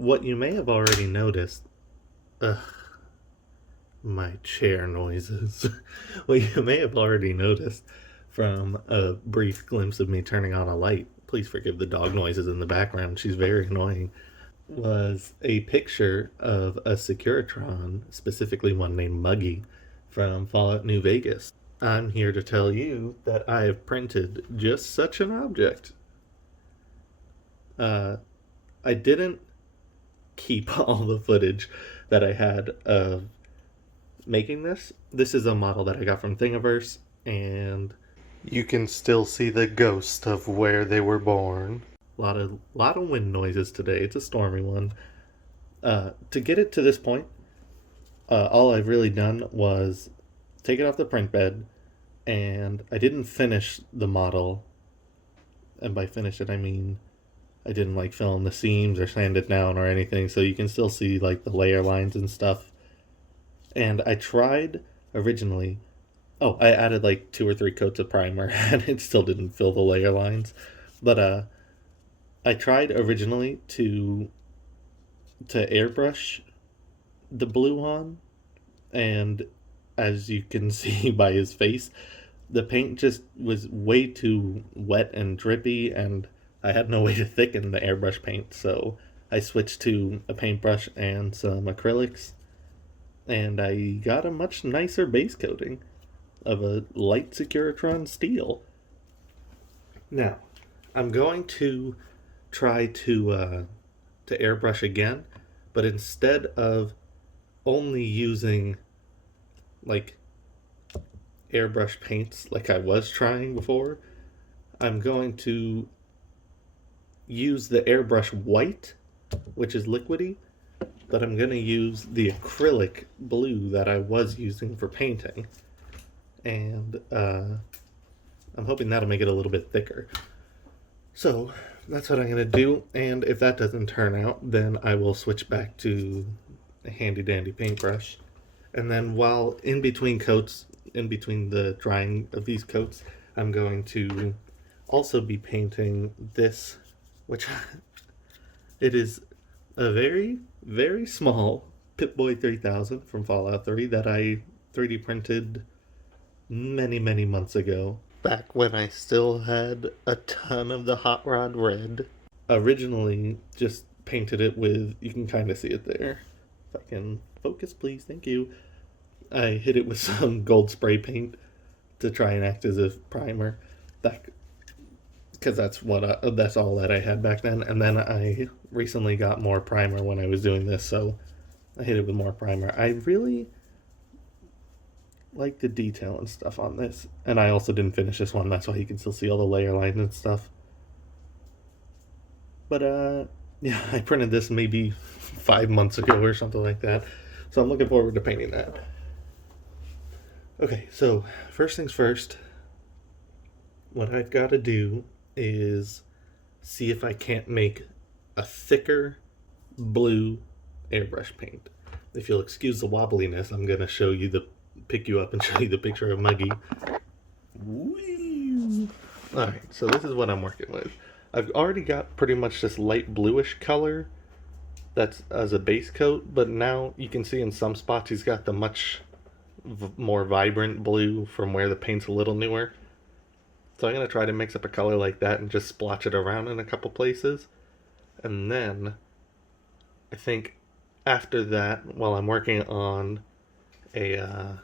what you may have already noticed, ugh, my chair noises. What you may have already noticed from a brief glimpse of me turning on a light, please forgive the dog noises in the background, she's very annoying, was a picture of a Securitron, specifically one named Muggy, from Fallout New Vegas. I'm here to tell you that I have printed just such an object. I didn't keep all the footage that I had of making this. This is a model that I got from Thingiverse, and you can still see the ghost of where they were born. A lot of wind noises today. It's a stormy one. To get it to this point, all I've really done was take it off the print bed, and I didn't finish the model. And by finish it, I mean I didn't like fill in the seams or sand it down or anything, so you can still see like the layer lines and stuff. And I tried originally. Oh, I added like 2 or 3 coats of primer, and it still didn't fill the layer lines. But I tried originally to airbrush the blue on, and as you can see by his face, the paint just was way too wet and drippy, and I had no way to thicken the airbrush paint, so I switched to a paintbrush and some acrylics, and I got a much nicer base coating of a light Securitron steel. Now, I'm going to try to airbrush again, but instead of only using like airbrush paints like I was trying before, I'm going to use the airbrush white, which is liquidy, but I'm going to use the acrylic blue that I was using for painting, and I'm hoping that'll make it a little bit thicker. So that's what I'm going to do, and if that doesn't turn out, then I will switch back to a handy dandy paintbrush. And then while in between coats, in between the drying of these coats, I'm going to also be painting this, which it is a very, very small Pip Boy 3000 from Fallout 3 that I 3D printed many, many months ago, back when I still had a ton of the Hot Rod Red. Originally just painted it with, you can kind of see it there. If I can focus, please, thank you. I hit it with some gold spray paint to try and act as a primer, because that's all that I had back then. And then I recently got more primer when I was doing this, so I hit it with more primer. I really like the detail and stuff on this, and I also didn't finish this one. That's why you can still see all the layer lines and stuff. But yeah, I printed this maybe 5 months ago or something like that, so I'm looking forward to painting that. Okay, so first things first, what I've got to do is see if I can't make a thicker blue airbrush paint. If you'll excuse the wobbliness, I'm going to pick you up and show you the picture of Muggy. Alright, so this is what I'm working with. I've already got pretty much this light bluish color that's as a base coat, but now you can see in some spots he's got the much more vibrant blue from where the paint's a little newer. So I'm going to try to mix up a color like that and just splotch it around in a couple places. And then I think after that, while I'm working on the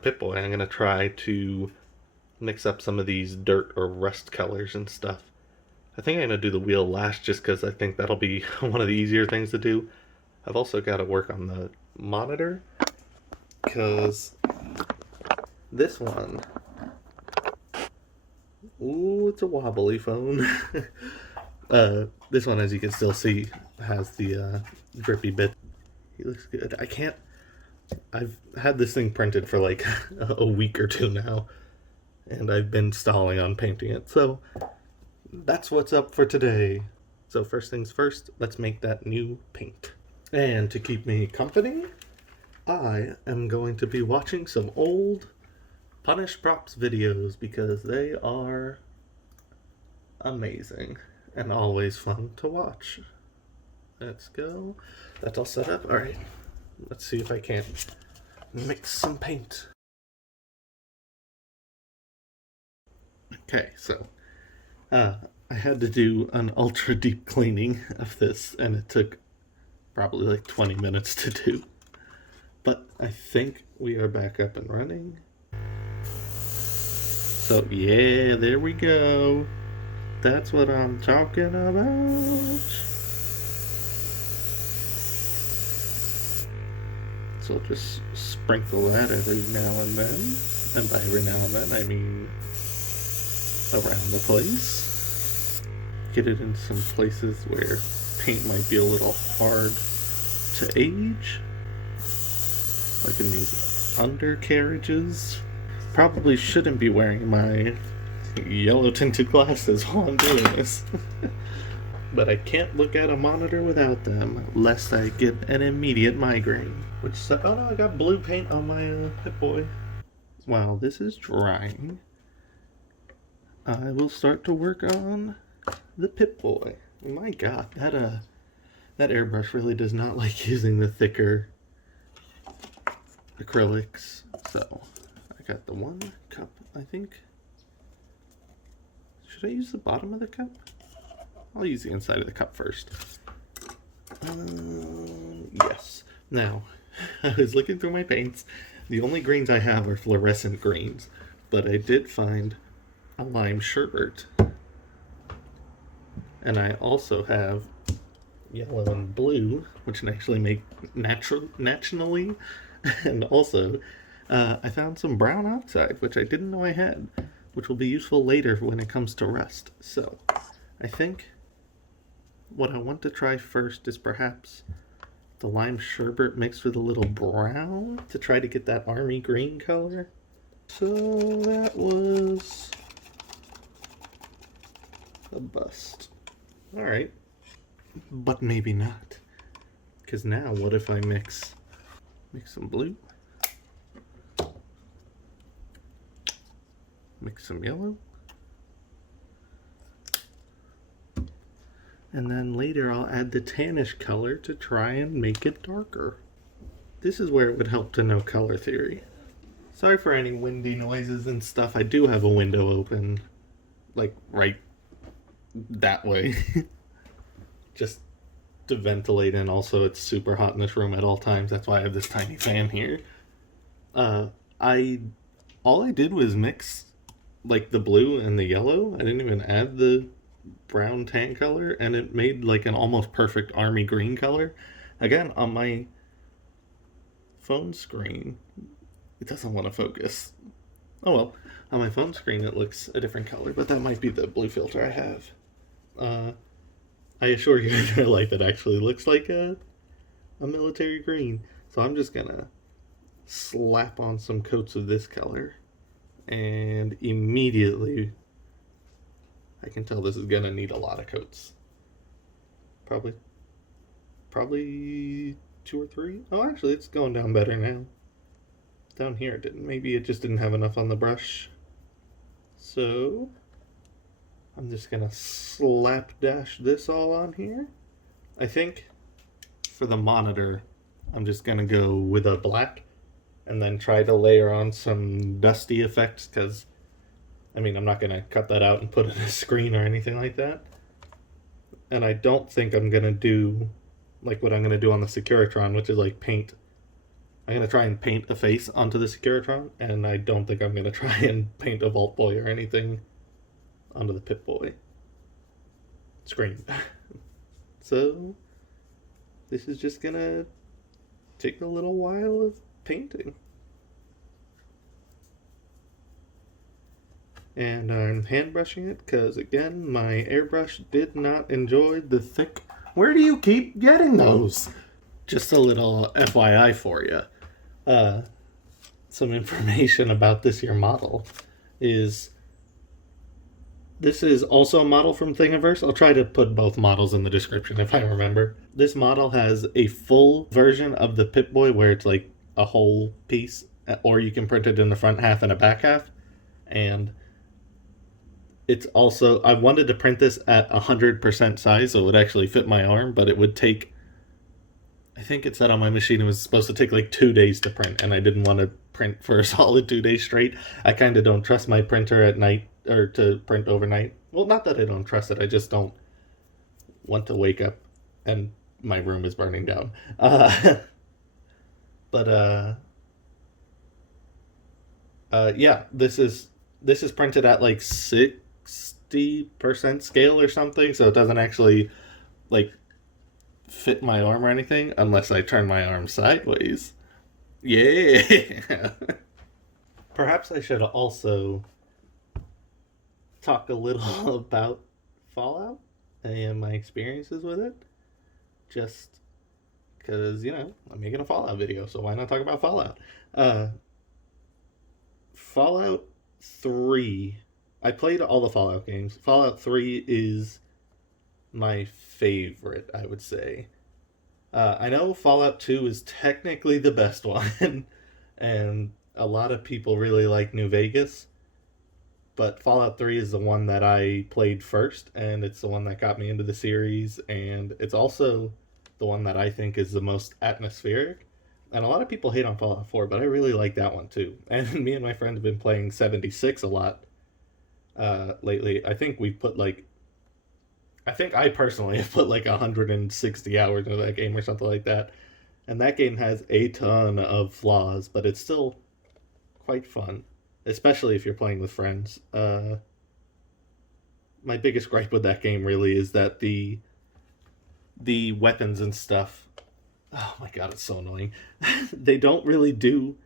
Pip Boy, I'm going to try to mix up some of these dirt or rust colors and stuff. I think I'm going to do the wheel last just because I think that'll be one of the easier things to do. I've also got to work on the monitor, because this one, ooh, it's a wobbly phone. This one, as you can still see, has the drippy bit. He looks good. I've had this thing printed for like a week or 2 now, and I've been stalling on painting it, so that's what's up for today. So first things first, let's make that new paint. And to keep me company, I am going to be watching some old Punish Props videos, because they are amazing and always fun to watch. let's go. That's all set up. All right, let's see if I can't mix some paint. Okay, so I had to do an ultra deep cleaning of this, and it took probably like 20 minutes to do. But I think we are back up and running. So yeah, there we go. That's what I'm talking about. So just sprinkle that every now and then. And by every now and then, I mean around the place. Get it in some places where paint might be a little hard to age. Like in these undercarriages. Probably shouldn't be wearing my yellow tinted glasses while I'm doing this. But I can't look at a monitor without them, lest I get an immediate migraine. Which, oh no, I got blue paint on my Pip Boy. While this is drying, I will start to work on the Pip Boy. My god, that airbrush really does not like using the thicker acrylics. So, I got the one cup, I think. Should I use the bottom of the cup? I'll use the inside of the cup first. Yes. Now, I was looking through my paints. The only greens I have are fluorescent greens, but I did find a lime sherbet. And I also have yellow and blue, which can actually make naturally. And also, I found some brown oxide, which I didn't know I had, which will be useful later when it comes to rust. So, I think what I want to try first is perhaps the lime sherbet mixed with a little brown to try to get that army green color. So that was a bust. Alright. But maybe not. Because now what if I mix some blue, mix some yellow, and then later I'll add the tannish color to try and make it darker. This is where it would help to know color theory. Sorry for any windy noises and stuff. I do have a window open, like right that way, just to ventilate, and also it's super hot in this room at all times. That's why I have this tiny fan here. All I did was mix like the blue and the yellow. I didn't even add the brown tan color, and it made like an almost perfect army green color. Again, on my phone screen, it doesn't want to focus. Oh well, on my phone screen it looks a different color, but that might be the blue filter I have. I assure you in real life it actually looks like a military green. So I'm just gonna slap on some coats of this color, and immediately I can tell this is gonna need a lot of coats. Probably 2 or 3. Oh, actually it's going down better now. Down here it didn't. Maybe it just didn't have enough on the brush. So I'm just gonna slapdash this all on here. I think for the monitor, I'm just gonna go with a black and then try to layer on some dusty effects, because I mean, I'm not gonna cut that out and put it in a screen or anything like that. And I don't think I'm gonna do like what I'm gonna do on the Securitron, which is like paint. I'm gonna try and paint a face onto the Securitron, and I don't think I'm gonna try and paint a Vault Boy or anything onto the Pip Boy screen. So this is just gonna take a little while of painting. And I'm hand brushing it because, again, my airbrush did not enjoy the thick... Where do you keep getting those? Just a little FYI for you. Some information about this here model is... This is also a model from Thingiverse. I'll try to put both models in the description if I remember. This model has a full version of the Pip Boy where it's like a whole piece, or you can print it in the front half and a back half. And it's also, I wanted to print this at 100% size so it would actually fit my arm, but it would take I think it said on my machine it was supposed to take like 2 days to print, and I didn't want to print for a solid 2 days straight. I kind of don't trust my printer at night or to print overnight. Well, not that I don't trust it, I just don't want to wake up and my room is burning down. But yeah, this is printed at like 60% scale or something, so it doesn't actually like fit my arm or anything unless I turn my arm sideways. Yeah. Perhaps I should also talk a little about Fallout and my experiences with it. Just because, I'm making a Fallout video, so why not talk about Fallout? Uh, Fallout 3. I played all the Fallout games. Fallout 3 is my favorite, I would say. I know Fallout 2 is technically the best one, and a lot of people really like New Vegas, but Fallout 3 is the one that I played first, and it's the one that got me into the series, and it's also the one that I think is the most atmospheric. And a lot of people hate on Fallout 4, but I really like that one too. And me and my friend have been playing 76 a lot lately. I think I personally have put like 160 hours into that game or something like that. And that game has a ton of flaws, but it's still quite fun, especially if you're playing with friends. My biggest gripe with that game really is that the weapons and stuff. Oh my god, it's so annoying. They don't really do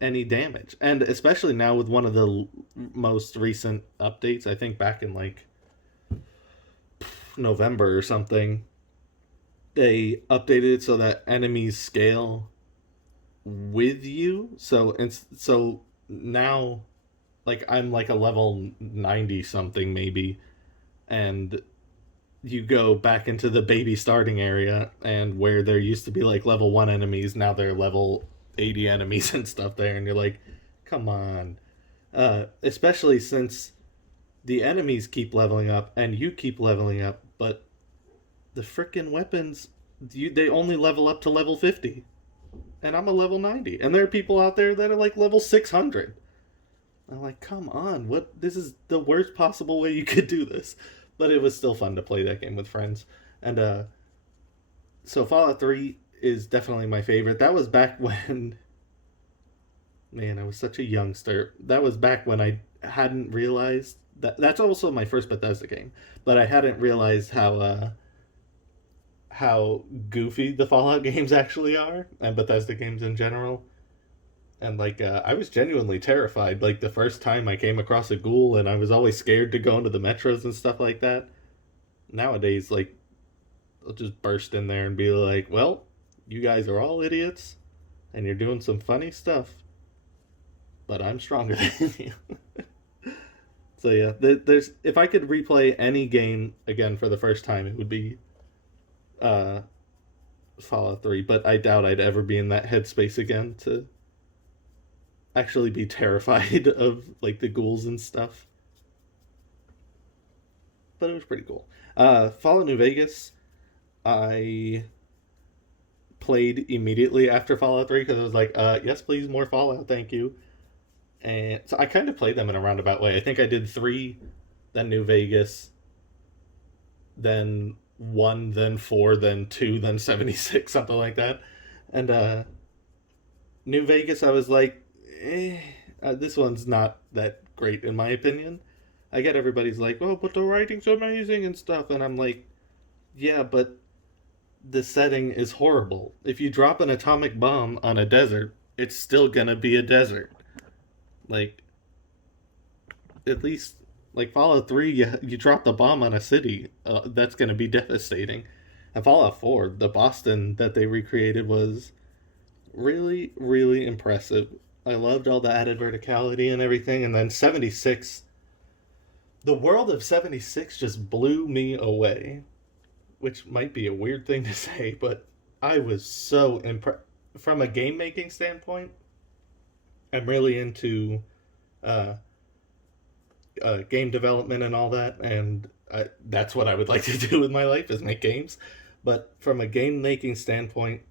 any damage, and especially now with one of the most recent updates, I think back in like November or something, they updated it so that enemies scale with you. So now, like I'm like a level 90 something maybe, and you go back into the baby starting area, and where there used to be like level 1 enemies, now they're level 80 enemies and stuff there, and you're like, come on. Especially since the enemies keep leveling up and you keep leveling up, but the freaking weapons, they only level up to level 50, and I'm a level 90, and there are people out there that are like level 600. I'm like, come on, what? This is the worst possible way you could do this. But it was still fun to play that game with friends. And so Fallout 3 is definitely my favorite. That was back when, man, I was such a youngster. That was back when I hadn't realized that that's also my first Bethesda game, but I hadn't realized how goofy the Fallout games actually are, and Bethesda games in general. And like I was genuinely terrified like the first time I came across a ghoul, and I was always scared to go into the metros and stuff like that. Nowadays, like, I'll just burst in there and be like, well, you guys are all idiots and you're doing some funny stuff, but I'm stronger than you. So yeah, there's if I could replay any game again for the first time, it would be uh Fallout 3, but I doubt I'd ever be in that headspace again to actually be terrified of like the ghouls and stuff. But it was pretty cool. Fallout New Vegas, I played immediately after Fallout 3 because I was like, yes, please, more Fallout, thank you. And so I kind of played them in a roundabout way. I think I did 3, then New Vegas, then 1, then 4, then 2, then 76, something like that. And New Vegas, I was like, this one's not that great in my opinion. I get everybody's like, oh, but the writing's amazing and stuff, and I'm like, yeah, but the setting is horrible. If you drop an atomic bomb on a desert, it's still gonna be a desert. Like, at least, like Fallout 3, you drop the bomb on a city, that's gonna be devastating. And Fallout 4, the Boston that they recreated was really, really impressive. I loved all the added verticality and everything, and then 76, the world of 76 just blew me away, which might be a weird thing to say, but I was so impressed. From a game making standpoint, I'm really into uh, game development and all that, and that's what I would like to do with my life is make games. But from a game making standpoint,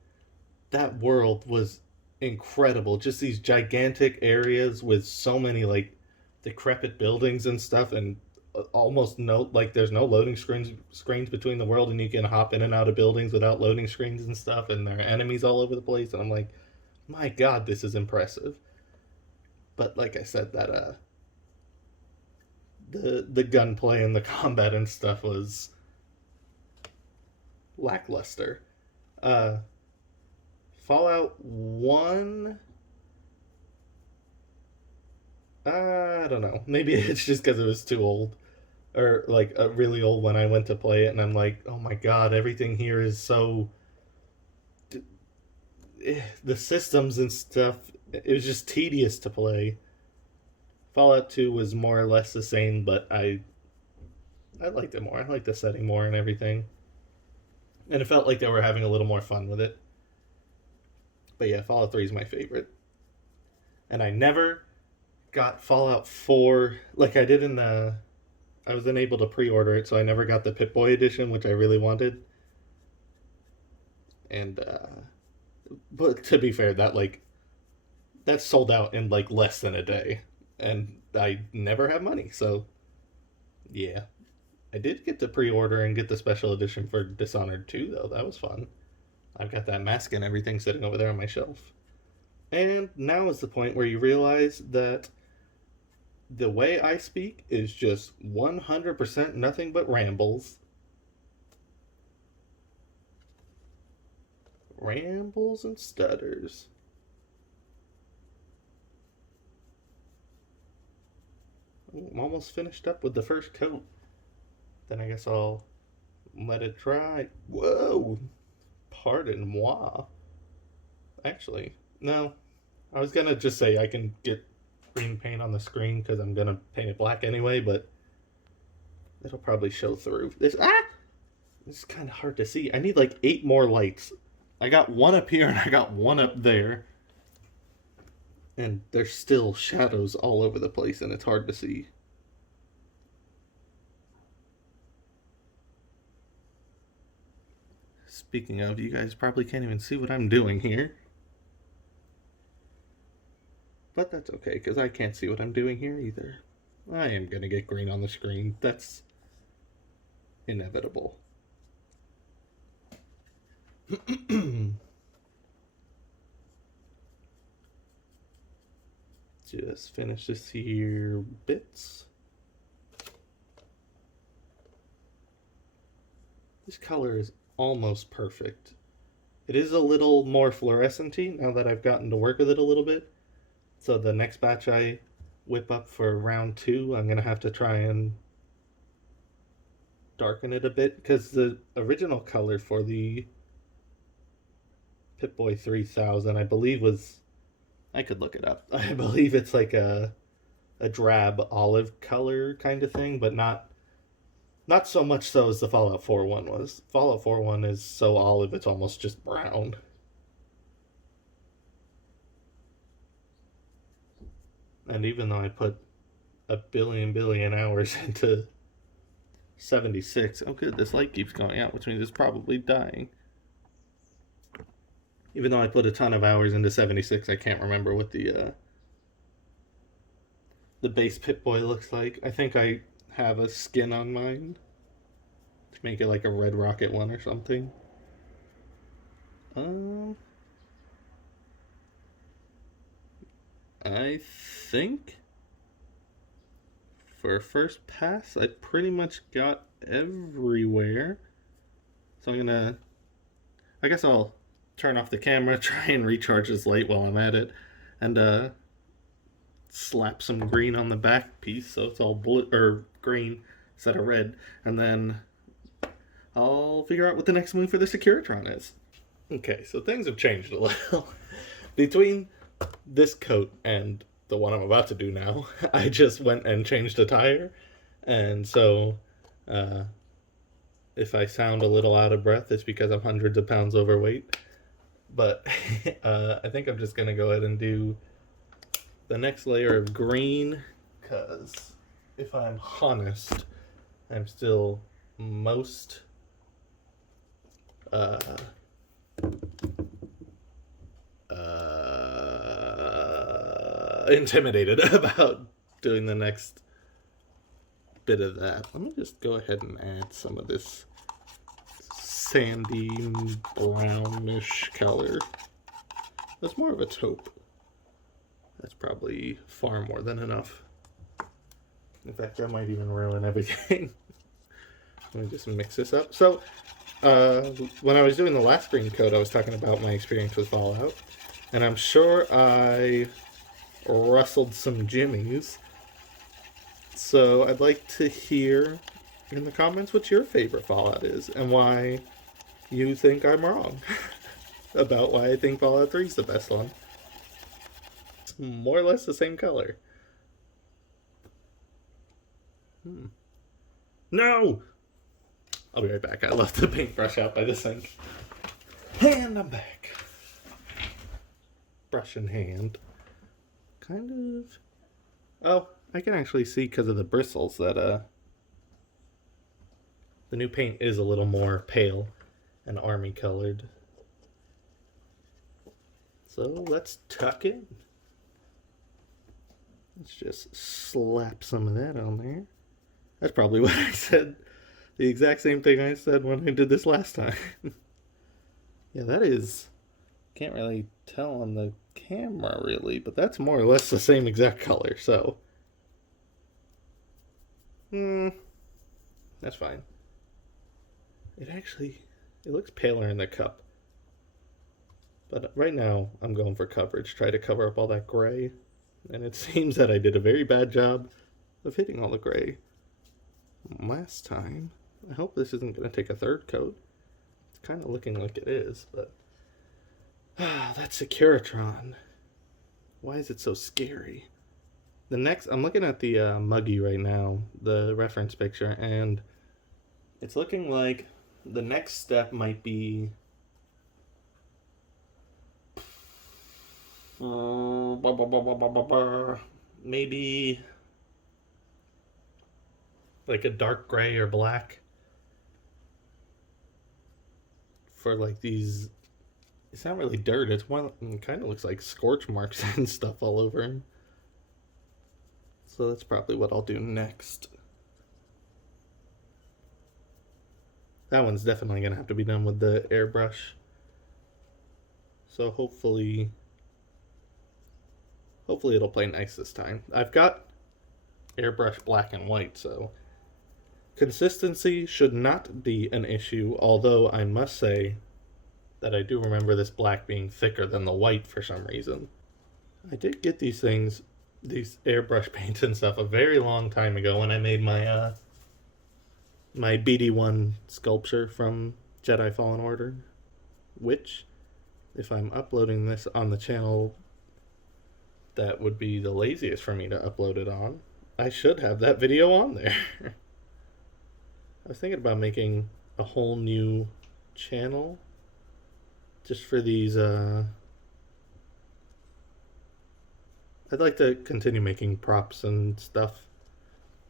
that world was incredible. Just these gigantic areas with so many like decrepit buildings and stuff, and almost no like there's no loading screens between the world, and you can hop in and out of buildings without loading screens and stuff. And there are enemies all over the place, and I'm like, my God, this is impressive. But like I said, that the gunplay and the combat and stuff was lackluster. Uh, Fallout 1, I don't know. Maybe it's just because it was too old. Or like a really old when I went to play it, and I'm like, oh my God, everything here is so. The systems and stuff, it was just tedious to play. Fallout 2 was more or less the same, but I liked it more. I liked the setting more and everything. And it felt like they were having a little more fun with it. But yeah, Fallout 3 is my favorite. And I never got Fallout 4 like I did in the. I was unable to pre order it, so I never got the Pip Boy edition, which I really wanted. And, but to be fair, that sold out in like less than a day. And I never have money, so yeah. I did get to pre order and get the special edition for Dishonored 2, though. That was fun. I've got that mask and everything sitting over there on my shelf. And now is the point where you realize that the way I speak is just 100% nothing but rambles. Rambles and stutters. I'm almost finished up with the first coat. Then I guess I'll let it dry. Whoa! Pardon moi. Actually, no. I was gonna just say I can get green paint on the screen because I'm gonna paint it black anyway, but it'll probably show through. This is kind of hard to see. I need like 8 more lights. I got one up here and I got one up there, and there's still shadows all over the place, and it's hard to see. Speaking of, you guys probably can't even see what I'm doing here. But that's okay, because I can't see what I'm doing here either. I am going to get green on the screen. That's inevitable. Just finish this here bits. This color is almost perfect. It is a little more fluorescent-y now that I've gotten to work with it a little bit. So the next batch I whip up for round 2, I'm going to have to try and darken it a bit, because the original color for the Pip Boy 3000, I believe was, I could look it up. I believe it's like a drab olive color kind of thing, but not so much so as the Fallout 4 one was. Fallout 4 one is so olive it's almost just brown. And even though I put a billion hours into 76, oh good, this light keeps going out, which means it's probably dying. Even though I put a ton of hours into 76, I can't remember what the base Pip Boy looks like. I think I have a skin on mine to make it like a Red Rocket one or something. I think for a first pass, I pretty much got everywhere. So I guess I'll turn off the camera, try and recharge this light while I'm at it, and slap some green on the back piece so it's all blue or green instead of red, and then I'll figure out what the next move for the Securitron is. Okay, so things have changed a little. Between this coat and the one I'm about to do now, I just went and changed a tire, and so if I sound a little out of breath, it's because I'm hundreds of pounds overweight. But I think I'm just going to go ahead and do the next layer of green, because if I'm honest, I'm still most intimidated about doing the next bit of that. Let me just go ahead and add some of this sandy brownish color. That's more of a taupe. That's probably far more than enough. In fact, that might even ruin everything. Let me just mix this up. So, when I was doing the last green coat, I was talking about my experience with Fallout. And I'm sure I rustled some jimmies. So I'd like to hear in the comments what your favorite Fallout is and why you think I'm wrong about why I think Fallout 3 is the best one. It's more or less the same color. No! I'll be right back. I left the paintbrush out by the sink. And I'm back. Brush in hand. Kind of... Oh, I can actually see because of the bristles that the new paint is a little more pale and army colored. So let's tuck in. Let's just slap some of that on there. That's probably what I said. The exact same thing I said when I did this last time. Yeah, that is... Can't really tell on the camera, really, but that's more or less the same exact color, so... That's fine. It looks paler in the cup. But right now, I'm going for coverage. Try to cover up all that gray. And it seems that I did a very bad job of hitting all the gray last time. I hope this isn't going to take a third coat. It's kind of looking like it is, but... that's Securitron. Why is it so scary? The next... I'm looking at the Muggy right now, the reference picture, and it's looking like the next step might be... maybe like a dark gray or black for like these. It's not really dirt, it's one, it kind of looks like scorch marks and stuff all over him. So that's probably what I'll do next. That one's definitely gonna have to be done with the airbrush. So hopefully it'll play nice this time. I've got airbrush black and white, so consistency should not be an issue, although I must say that I do remember this black being thicker than the white for some reason. I did get these things, these airbrush paints and stuff, a very long time ago when I made my my BD1 sculpture from Jedi Fallen Order, which, if I'm uploading this on the channel, that would be the laziest for me to upload it on. I should have that video on there. I was thinking about making a whole new channel just for these, I'd like to continue making props and stuff.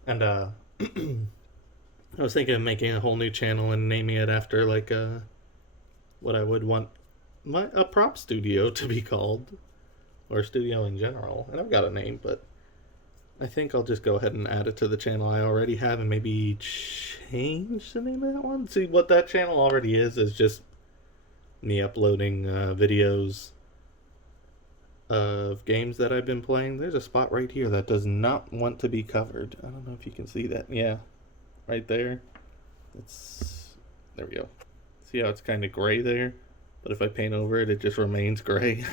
And, I was thinking of making a whole new channel and naming it after, like, what I would want a prop studio to be called. Or studio in general. And I've got a name, but I think I'll just go ahead and add it to the channel I already have and maybe change the name of that one. See, what that channel already is just me uploading videos of games that I've been playing. There's a spot right here that does not want to be covered. I don't know if you can see that. Yeah, right there. There we go. See how it's kind of gray there? But if I paint over it, it just remains gray.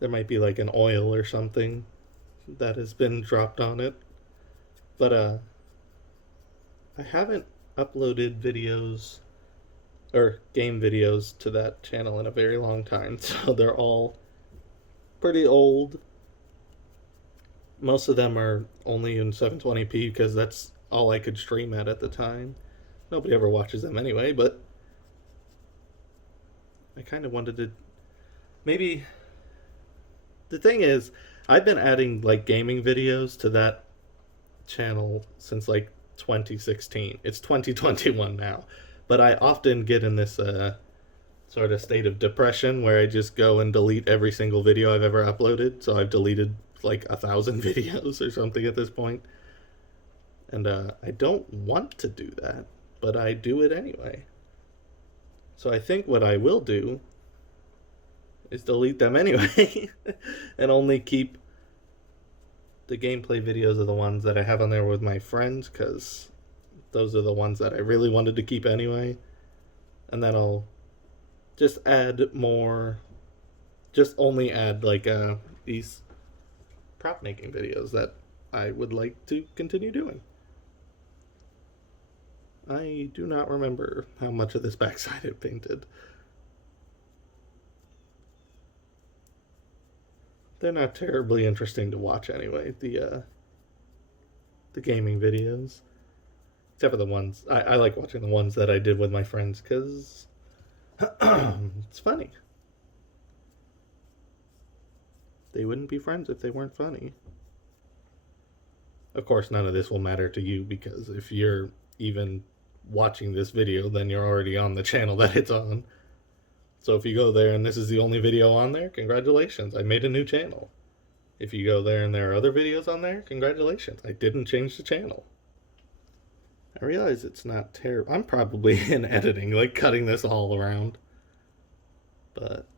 There might be like an oil or something that has been dropped on it. But I haven't uploaded videos or game videos to that channel in a very long time. So they're all pretty old. Most of them are only in 720p because that's all I could stream at the time. Nobody ever watches them anyway, but I kind of wanted to maybe... The thing is, I've been adding like gaming videos to that channel since like 2016. It's 2021 now. But I often get in this sort of state of depression where I just go and delete every single video I've ever uploaded. So I've deleted like 1,000 videos or something at this point. And I don't want to do that, but I do it anyway. So I think what I will do is delete them anyway and only keep the gameplay videos of the ones that I have on there with my friends, because those are the ones that I really wanted to keep anyway. And then I'll just add more, just only add like these prop making videos that I would like to continue doing. I do not remember how much of this backside I painted. They're not terribly interesting to watch anyway, the gaming videos. Except for the ones, I like watching the ones that I did with my friends, because it's funny. They wouldn't be friends if they weren't funny. Of course, none of this will matter to you, because if you're even watching this video, then you're already on the channel that it's on. So if you go there and this is the only video on there, congratulations, I made a new channel. If you go there and there are other videos on there, congratulations, I didn't change the channel. I realize it's not terrible. I'm probably in editing, like cutting this all around. But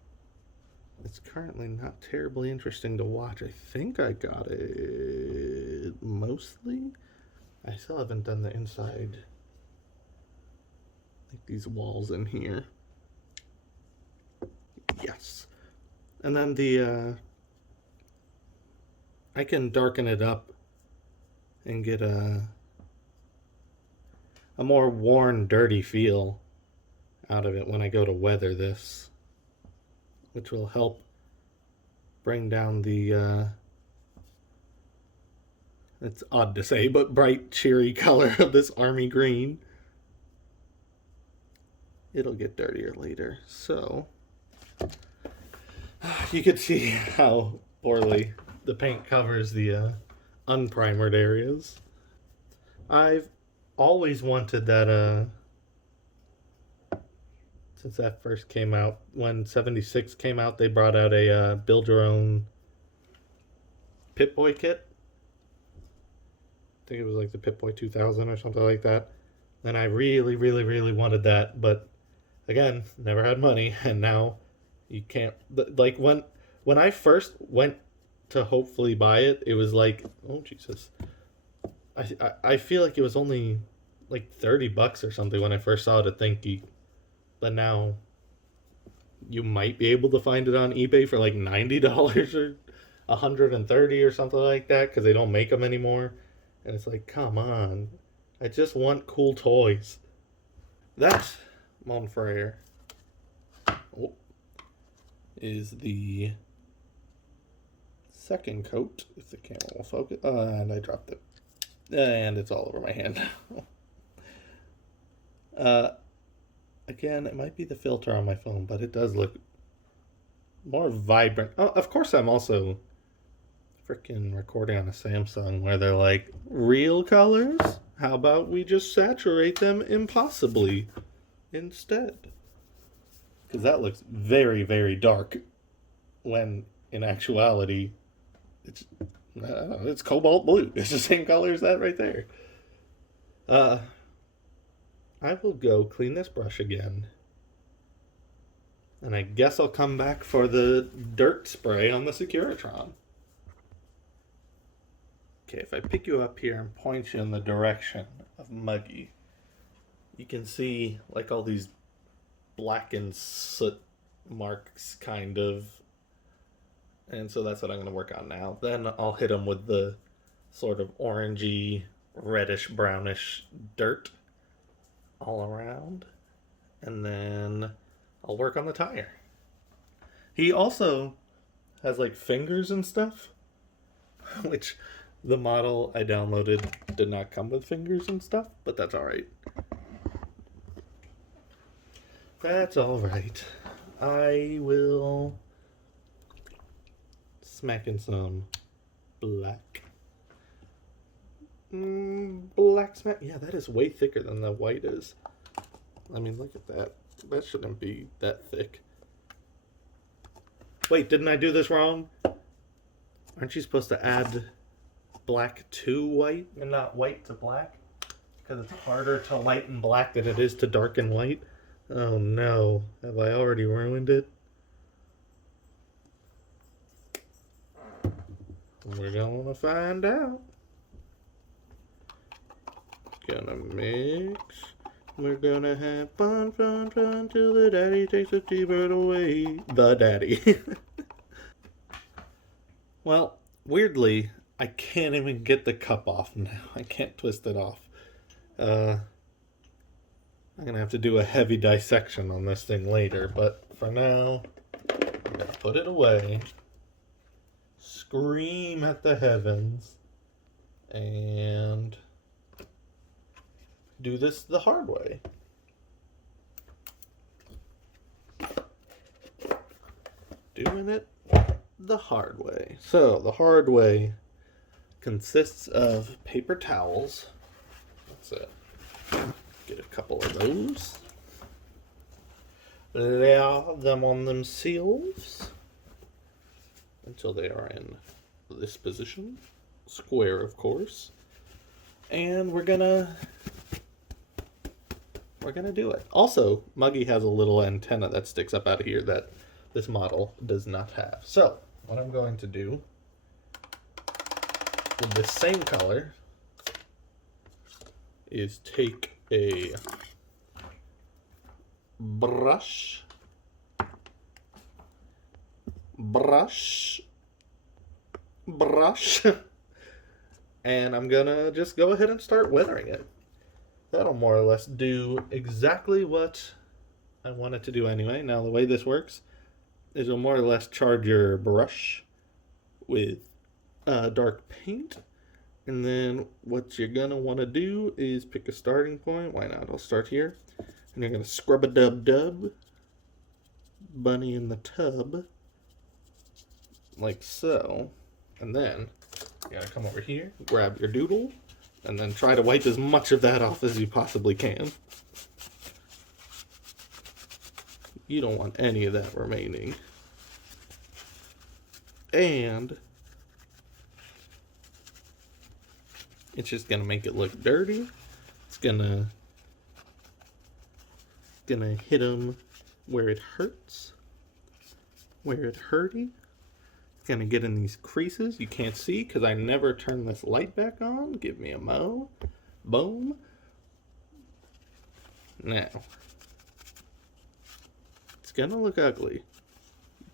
it's currently not terribly interesting to watch. I think I got it mostly. I still haven't done the inside, like these walls in here. Yes. And then the I can darken it up and get a more worn, dirty feel out of it when I go to weather this, which will help bring down the it's odd to say, but bright, cheery color of this army green. It'll get dirtier later, so you can see how poorly the paint covers the unprimered areas. I've always wanted that, since that first came out. When 76 came out, they brought out a build your own Pip Boy kit. I think it was like the Pip Boy 2000 or something like that. And I really, really, really wanted that, but again, never had money, and now you can't. Like when I first went to hopefully buy it, it was like, oh Jesus, I feel like it was only like $30 or something when I first saw it at Thingy, but now you might be able to find it on eBay for like $90 or $130 or something like that, because they don't make them anymore. And it's like, come on, I just want cool toys. That, mon frere, is the second coat, if the camera will focus. And I dropped it. And it's all over my hand now. Again, it might be the filter on my phone, but it does look more vibrant. Oh, of course, I'm also freaking recording on a Samsung where they're like, real colors? How about we just saturate them impossibly instead? Because that looks very, very dark, when in actuality, it's cobalt blue. It's the same color as that right there. I will go clean this brush again. And I guess I'll come back for the dirt spray on the Securitron. Okay, if I pick you up here and point you in the direction of Muggy, you can see like all these blackened soot marks, kind of. And so that's what I'm going to work on now. Then I'll hit him with the sort of orangey, reddish, brownish dirt all around. And then I'll work on the tire. He also has like fingers and stuff, which the model I downloaded did not come with fingers and stuff, but that's alright. That's alright. I will smack in some black. Black smack. Yeah, that is way thicker than the white is. I mean, look at that. That shouldn't be that thick. Wait, didn't I do this wrong? Aren't you supposed to add black to white and not white to black? Because it's harder to lighten black than it is to darken white? Oh no, have I already ruined it? We're gonna find out. Gonna mix. We're gonna have fun, fun, fun till the daddy takes the T-bird away. The daddy. Well, weirdly, I can't even get the cup off now. I can't twist it off. I'm gonna have to do a heavy dissection on this thing later, but for now, I'm gonna put it away, scream at the heavens, and do this the hard way. Doing it the hard way. So, the hard way consists of paper towels. That's it. Get a couple of those. Lay them on themselves until they are in this position. Square, of course. And we're gonna do it. Also, Muggy has a little antenna that sticks up out of here that this model does not have. So, what I'm going to do with the same color is take a brush, and I'm gonna just go ahead and start weathering it. That'll more or less do exactly what I want it to do anyway. Now, the way this works is you'll more or less charge your brush with dark paint, and then what you're gonna want to do is pick a starting point. Why not? I'll start here, and you're gonna scrub a dub bunny in the tub like so, and then you gotta come over here, grab your doodle, and then try to wipe as much of that off as you possibly can. You don't want any of that remaining. And it's just gonna make it look dirty. It's gonna hit them where it hurts, where it hurty. It's gonna get in these creases you can't see because I never turn this light back on. Give me a mo. Boom. Now, it's gonna look ugly,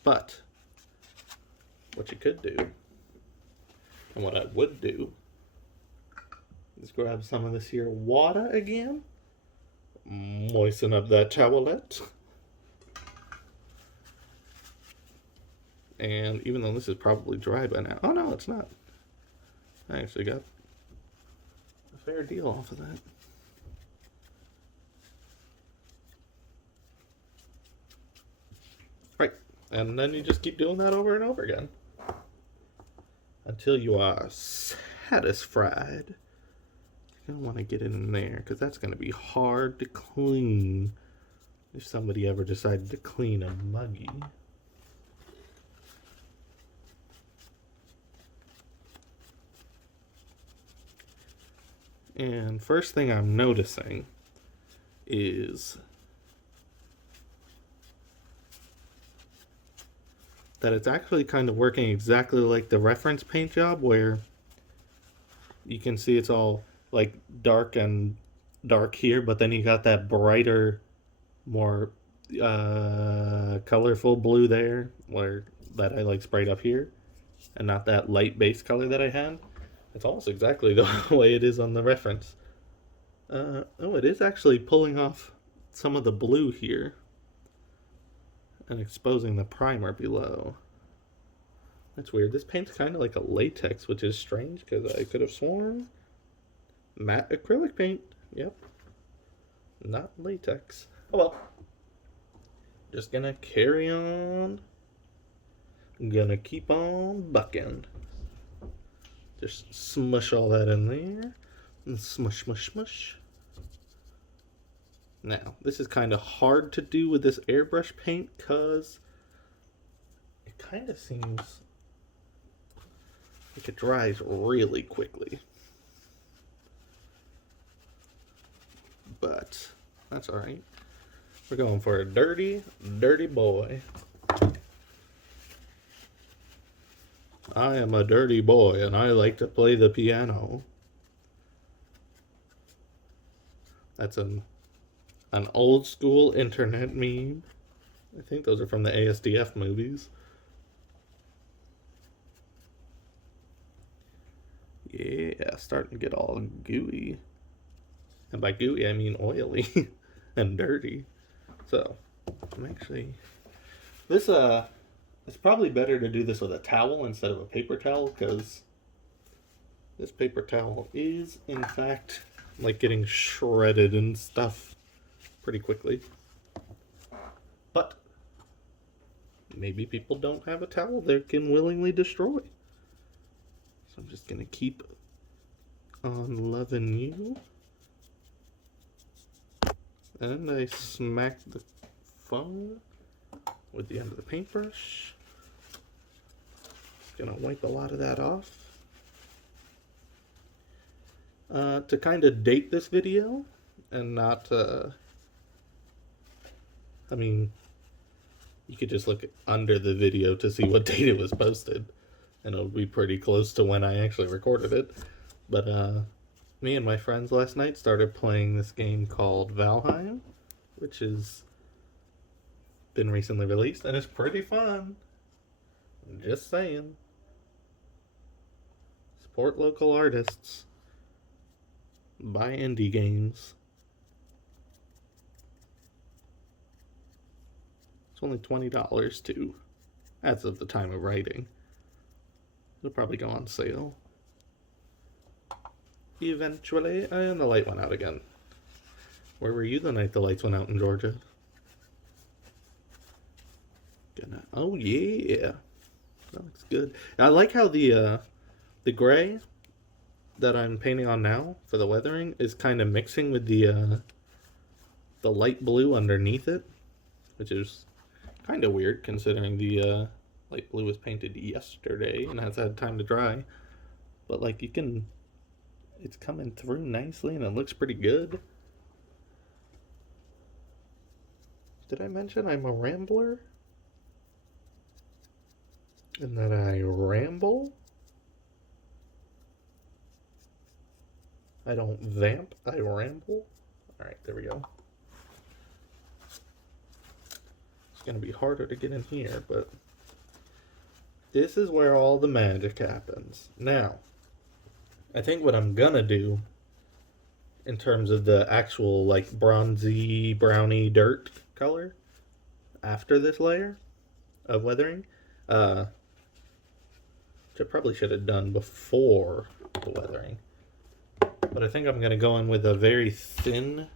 but what you could do, and what I would do, is grab some of this here water again, moisten up that towelette, and even though this is probably dry by now, oh no, it's not. I actually got a fair deal off of that. Right, and then you just keep doing that over and over again until you are satisfied. You're going to want to get it in there because that's going to be hard to clean if somebody ever decided to clean a Muggy. And first thing I'm noticing is that it's actually kind of working exactly like the reference paint job, where you can see it's all like dark and dark here, but then you got that brighter, more colorful blue there, where that I like sprayed up here, and not that light base color that I had. It's almost exactly the way it is on the reference. Oh, it is actually pulling off some of the blue here and exposing the primer below. That's weird. This paint's kind of like a latex, which is strange because I could have sworn matte acrylic paint. Yep. Not latex. Oh well. Just gonna carry on. Gonna keep on bucking. Just smush all that in there. And smush, smush, smush. Now, this is kind of hard to do with this airbrush paint because it kind of seems like it dries really quickly. But that's alright. We're going for a dirty, dirty boy. I am a dirty boy and I like to play the piano. That's an old school internet meme. I think those are from the ASDF movies. Yeah, starting to get all gooey. And by gooey, I mean oily and dirty. So, I'm actually... it's probably better to do this with a towel instead of a paper towel, because this paper towel is, in fact, like getting shredded and stuff pretty quickly. But maybe people don't have a towel they can willingly destroy. So I'm just going to keep on loving you. And I smack the phone with the end of the paintbrush. Gonna wipe a lot of that off. To kind of date this video and not, I mean, you could just look under the video to see what date it was posted, and it'll be pretty close to when I actually recorded it. But me and my friends last night started playing this game called Valheim, which has been recently released, and it's pretty fun. I'm just saying. Support local artists. Buy indie games. It's only $20 too, as of the time of writing. It'll probably go on sale eventually. And the light went out again. Where were you the night the lights went out in Georgia? Oh yeah, that looks good. I like how the gray that I'm painting on now for the weathering is kind of mixing with the light blue underneath it, which is kind of weird considering the light blue was painted yesterday and has had time to dry. But like it's coming through nicely and it looks pretty good. Did I mention I'm a rambler? And that I ramble? I don't vamp, I ramble. Alright, there we go. It's gonna be harder to get in here, but this is where all the magic happens. Now, I think what I'm gonna do in terms of the actual like bronzy, browny dirt color after this layer of weathering, which I probably should have done before the weathering. But I think I'm going to go in with a very thin,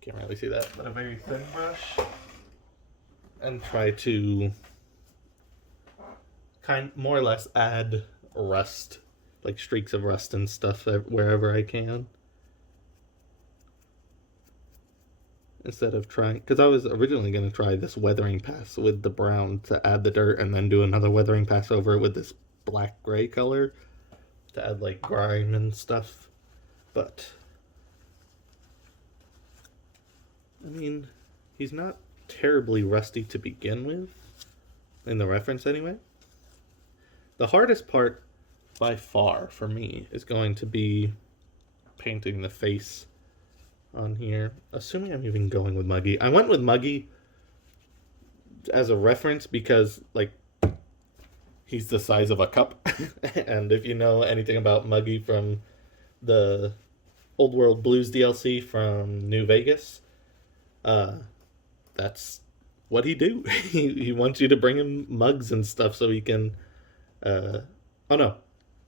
can't really see that, but a very thin brush. And try to more or less add rust, like streaks of rust and stuff wherever I can. Instead of trying, because I was originally going to try this weathering pass with the brown to add the dirt and then do another weathering pass over it with this black gray color to add like grime and stuff. But I mean, he's not terribly rusty to begin with, in the reference anyway. The hardest part by far for me is going to be painting the face on here, assuming I'm even going with Muggy. I went with Muggy as a reference because, like, he's the size of a cup. And if you know anything about Muggy from the Old World Blues DLC from New Vegas, that's what he do. He wants you to bring him mugs and stuff so he can, oh no.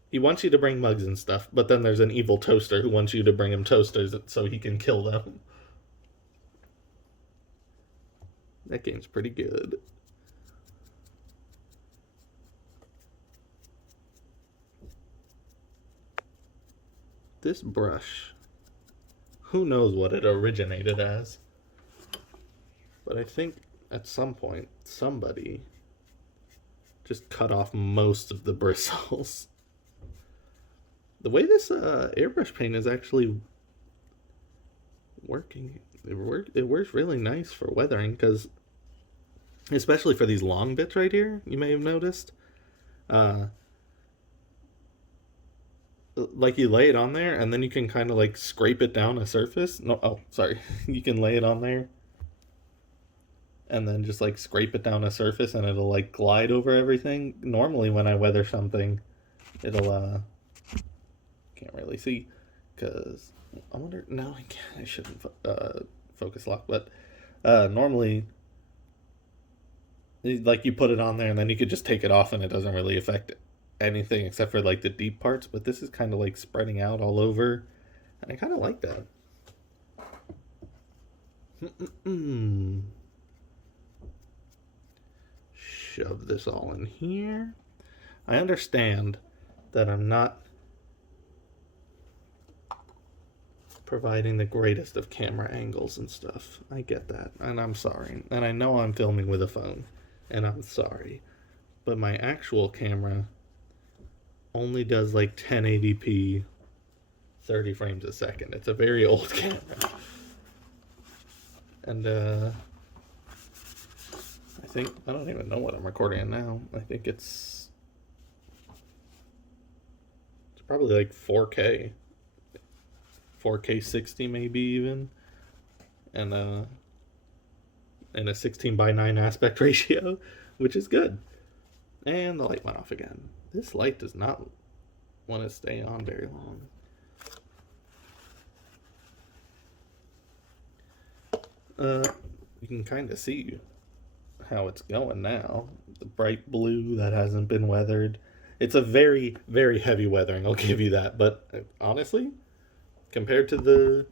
He wants you to bring mugs and stuff, but then there's an evil toaster who wants you to bring him toasters so he can kill them. That game's pretty good. This brush, who knows what it originated as, but I think at some point somebody just cut off most of the bristles. The way this airbrush paint is actually working, it works really nice for weathering, because especially for these long bits right here, you may have noticed, like you lay it on there and then you can kind of like scrape it down a surface. No, oh, sorry. You can lay it on there and then just like scrape it down a surface and it'll like glide over everything. Normally when I weather something, it'll can't really see because I wonder, no, I can't, I shouldn't focus lock, but normally like you put it on there and then you could just take it off and it doesn't really affect anything except for like the deep parts, but this is kind of like spreading out all over and I kind of like that. Shove this all in here. I understand that I'm not providing the greatest of camera angles and stuff. I get that, and I'm sorry. And I know I'm filming with a phone, and I'm sorry. But my actual camera only does like 1080p 30 frames a second. It's a very old camera. And I don't even know what I'm recording in now. I think it's probably like 4K 60 maybe even, and in a 16:9 aspect ratio, which is good. And the light went off again. This light does not want to stay on very long. You can kind of see how it's going now. The bright blue that hasn't been weathered. It's a very, very heavy weathering, I'll give you that. But honestly, compared to the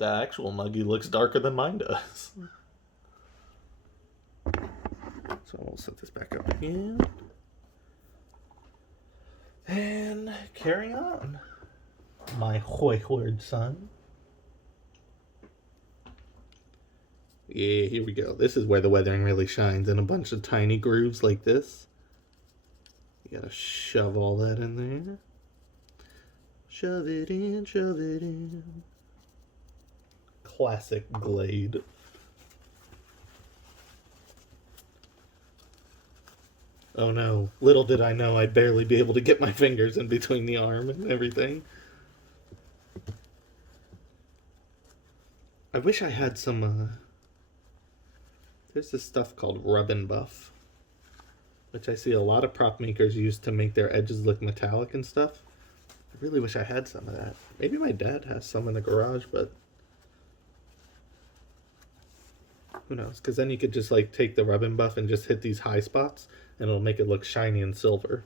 actual muggy looks darker than mine does. So we'll set this back up again. And carry on, my wayward son. Yeah, here we go. This is where the weathering really shines, in a bunch of tiny grooves like this. You gotta shove all that in there. Shove it in, shove it in. Classic Glade. Oh no, little did I know I'd barely be able to get my fingers in between the arm and everything. I wish I had some, there's this stuff called Rub and Buff, which I see a lot of prop makers use to make their edges look metallic and stuff. I really wish I had some of that. Maybe my dad has some in the garage, but who knows? Because then you could just like take the Rub and Buff and just hit these high spots, and it'll make it look shiny and silver.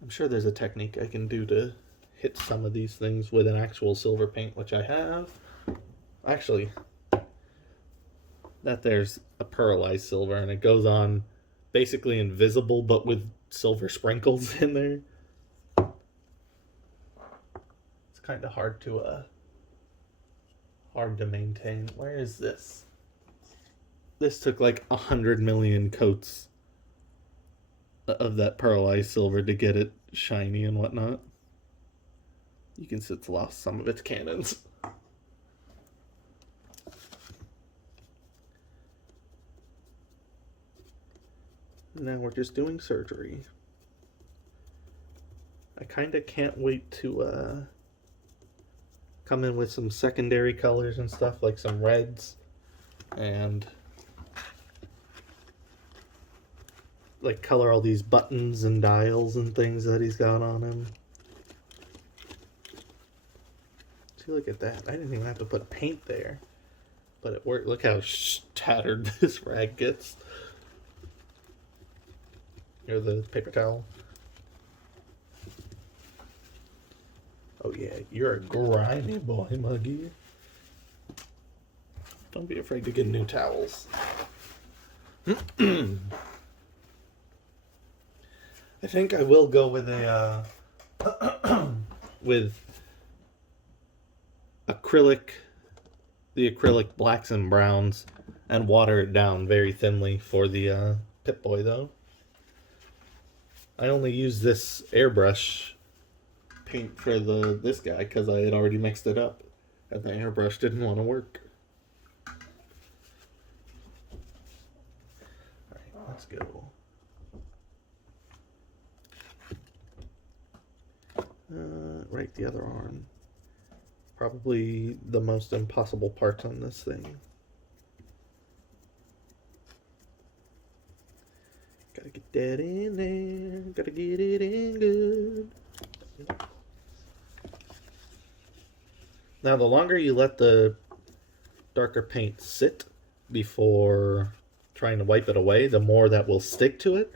I'm sure there's a technique I can do to hit some of these things with an actual silver paint, which I have. Actually, that there's a pearlized silver, and it goes on basically invisible, but with silver sprinkles in there. It's kind of hard to maintain. Where is this? This took like 100 million coats of that pearlized silver to get it shiny and whatnot. You can see it's lost some of its cannons. Now we're just doing surgery. I kind of can't wait to come in with some secondary colors and stuff, like some reds and like color all these buttons and dials and things that he's got on him. See, look at that. I didn't even have to put paint there, but it worked. Look how tattered this rag gets. Here's the paper towel. Oh yeah, you're a grimy boy, Muggy. Don't be afraid to get new towels. I think I will go with with acrylic, the acrylic blacks and browns, and water it down very thinly for the Pip Boy though. I only used this airbrush paint for this guy because I had already mixed it up, and the airbrush didn't want to work. All right, let's go. Right, the other arm. Probably the most impossible parts on this thing. Gotta get that in there. Gotta get it in good. Now, the longer you let the darker paint sit before trying to wipe it away, the more that will stick to it,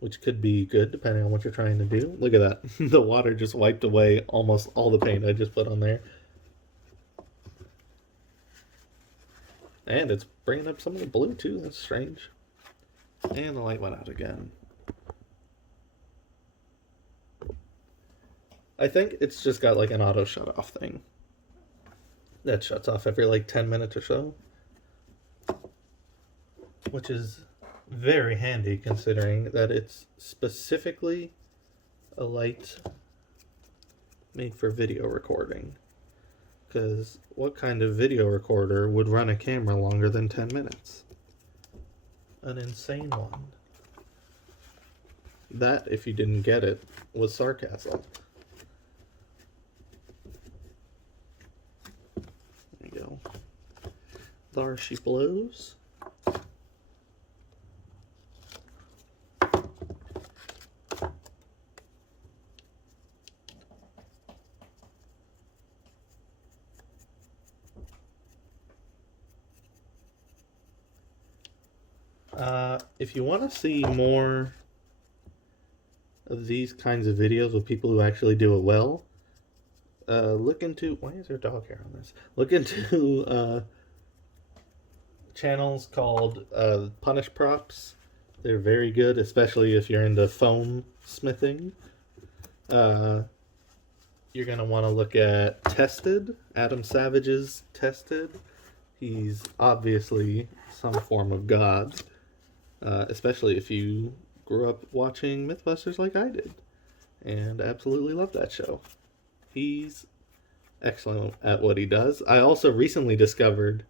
which could be good depending on what you're trying to do. Look at that. The water just wiped away almost all the paint I just put on there. And it's bringing up some of the blue too. That's strange. And the light went out again. I think it's just got like an auto shut off thing that shuts off every like 10 minutes or so, which is very handy considering that it's specifically a light made for video recording. Because what kind of video recorder would run a camera longer than 10 minutes? An insane one. That, if you didn't get it, was sarcasm. There you go. There she blows. If you want to see more of these kinds of videos with people who actually do it well, look into... Why is there dog hair on this? Look into channels called Punish Props. They're very good, especially if you're into foam smithing. You're going to want to look at Tested, Adam Savage's Tested. He's obviously some form of god. Especially if you grew up watching Mythbusters like I did, and absolutely love that show. He's excellent at what he does. I also recently discovered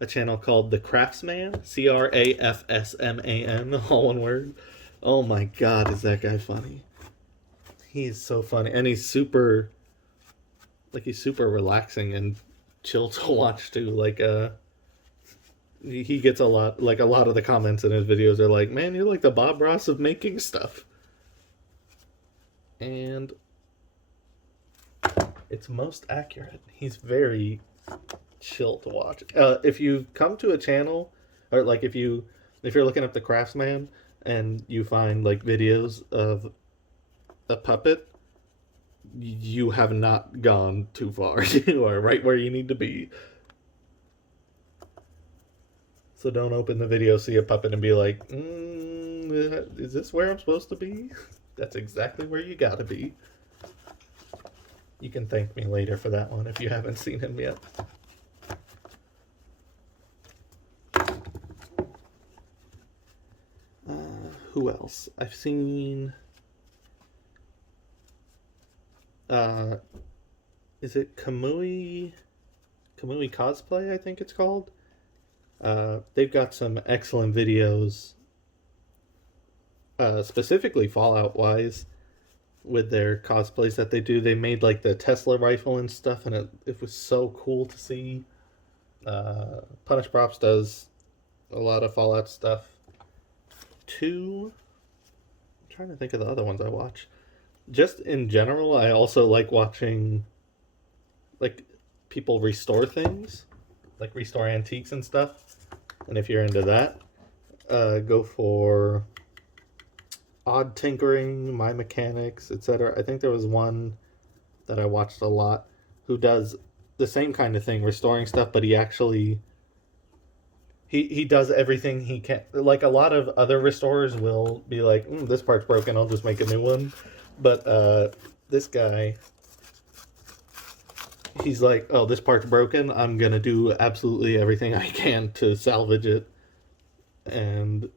a channel called The Craftsman, Crafsman, all one word. Oh my god, is that guy funny. He's so funny, and he's super relaxing and chill to watch too. Like, he gets a lot of the comments in his videos are like, man, you're like the Bob Ross of making stuff. And it's most accurate. He's very chill to watch. If you come to a channel, or like if you're looking up The Craftsman and you find like videos of a puppet, you have not gone too far. You are right where you need to be. So don't open the video, see a puppet, and be like, is this where I'm supposed to be? That's exactly where you gotta be. You can thank me later for that one if you haven't seen him yet. Who else? I've seen... is it Kamui Cosplay, I think it's called? They've got some excellent videos, specifically Fallout-wise, with their cosplays that they do. They made, like, the Tesla rifle and stuff, and it was so cool to see. Punish Props does a lot of Fallout stuff, too. I'm trying to think of the other ones I watch. Just in general, I also like watching, like, people restore things. Like restore antiques and stuff. And if you're into that, go for Odd Tinkering, My Mechanics, etc. I think there was one that I watched a lot who does the same kind of thing, restoring stuff, but he he does everything he can. Like a lot of other restorers will be like, this part's broken, I'll just make a new one. But this guy, he's like, oh, this part's broken, I'm gonna do absolutely everything I can to salvage it and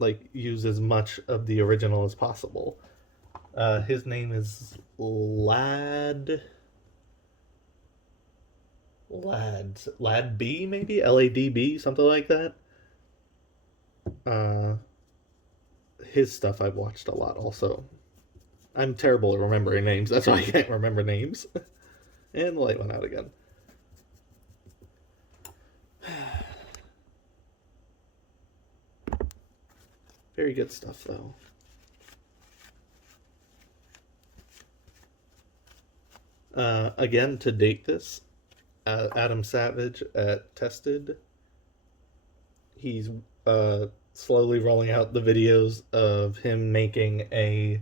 like use as much of the original as possible. His name is Lad B, maybe LADB, something like that. His stuff I've watched a lot also. I'm terrible at remembering names. That's why I can't remember names. And the light went out again. Very good stuff, though. Again, to date this, Adam Savage at Tested, he's slowly rolling out the videos of him making a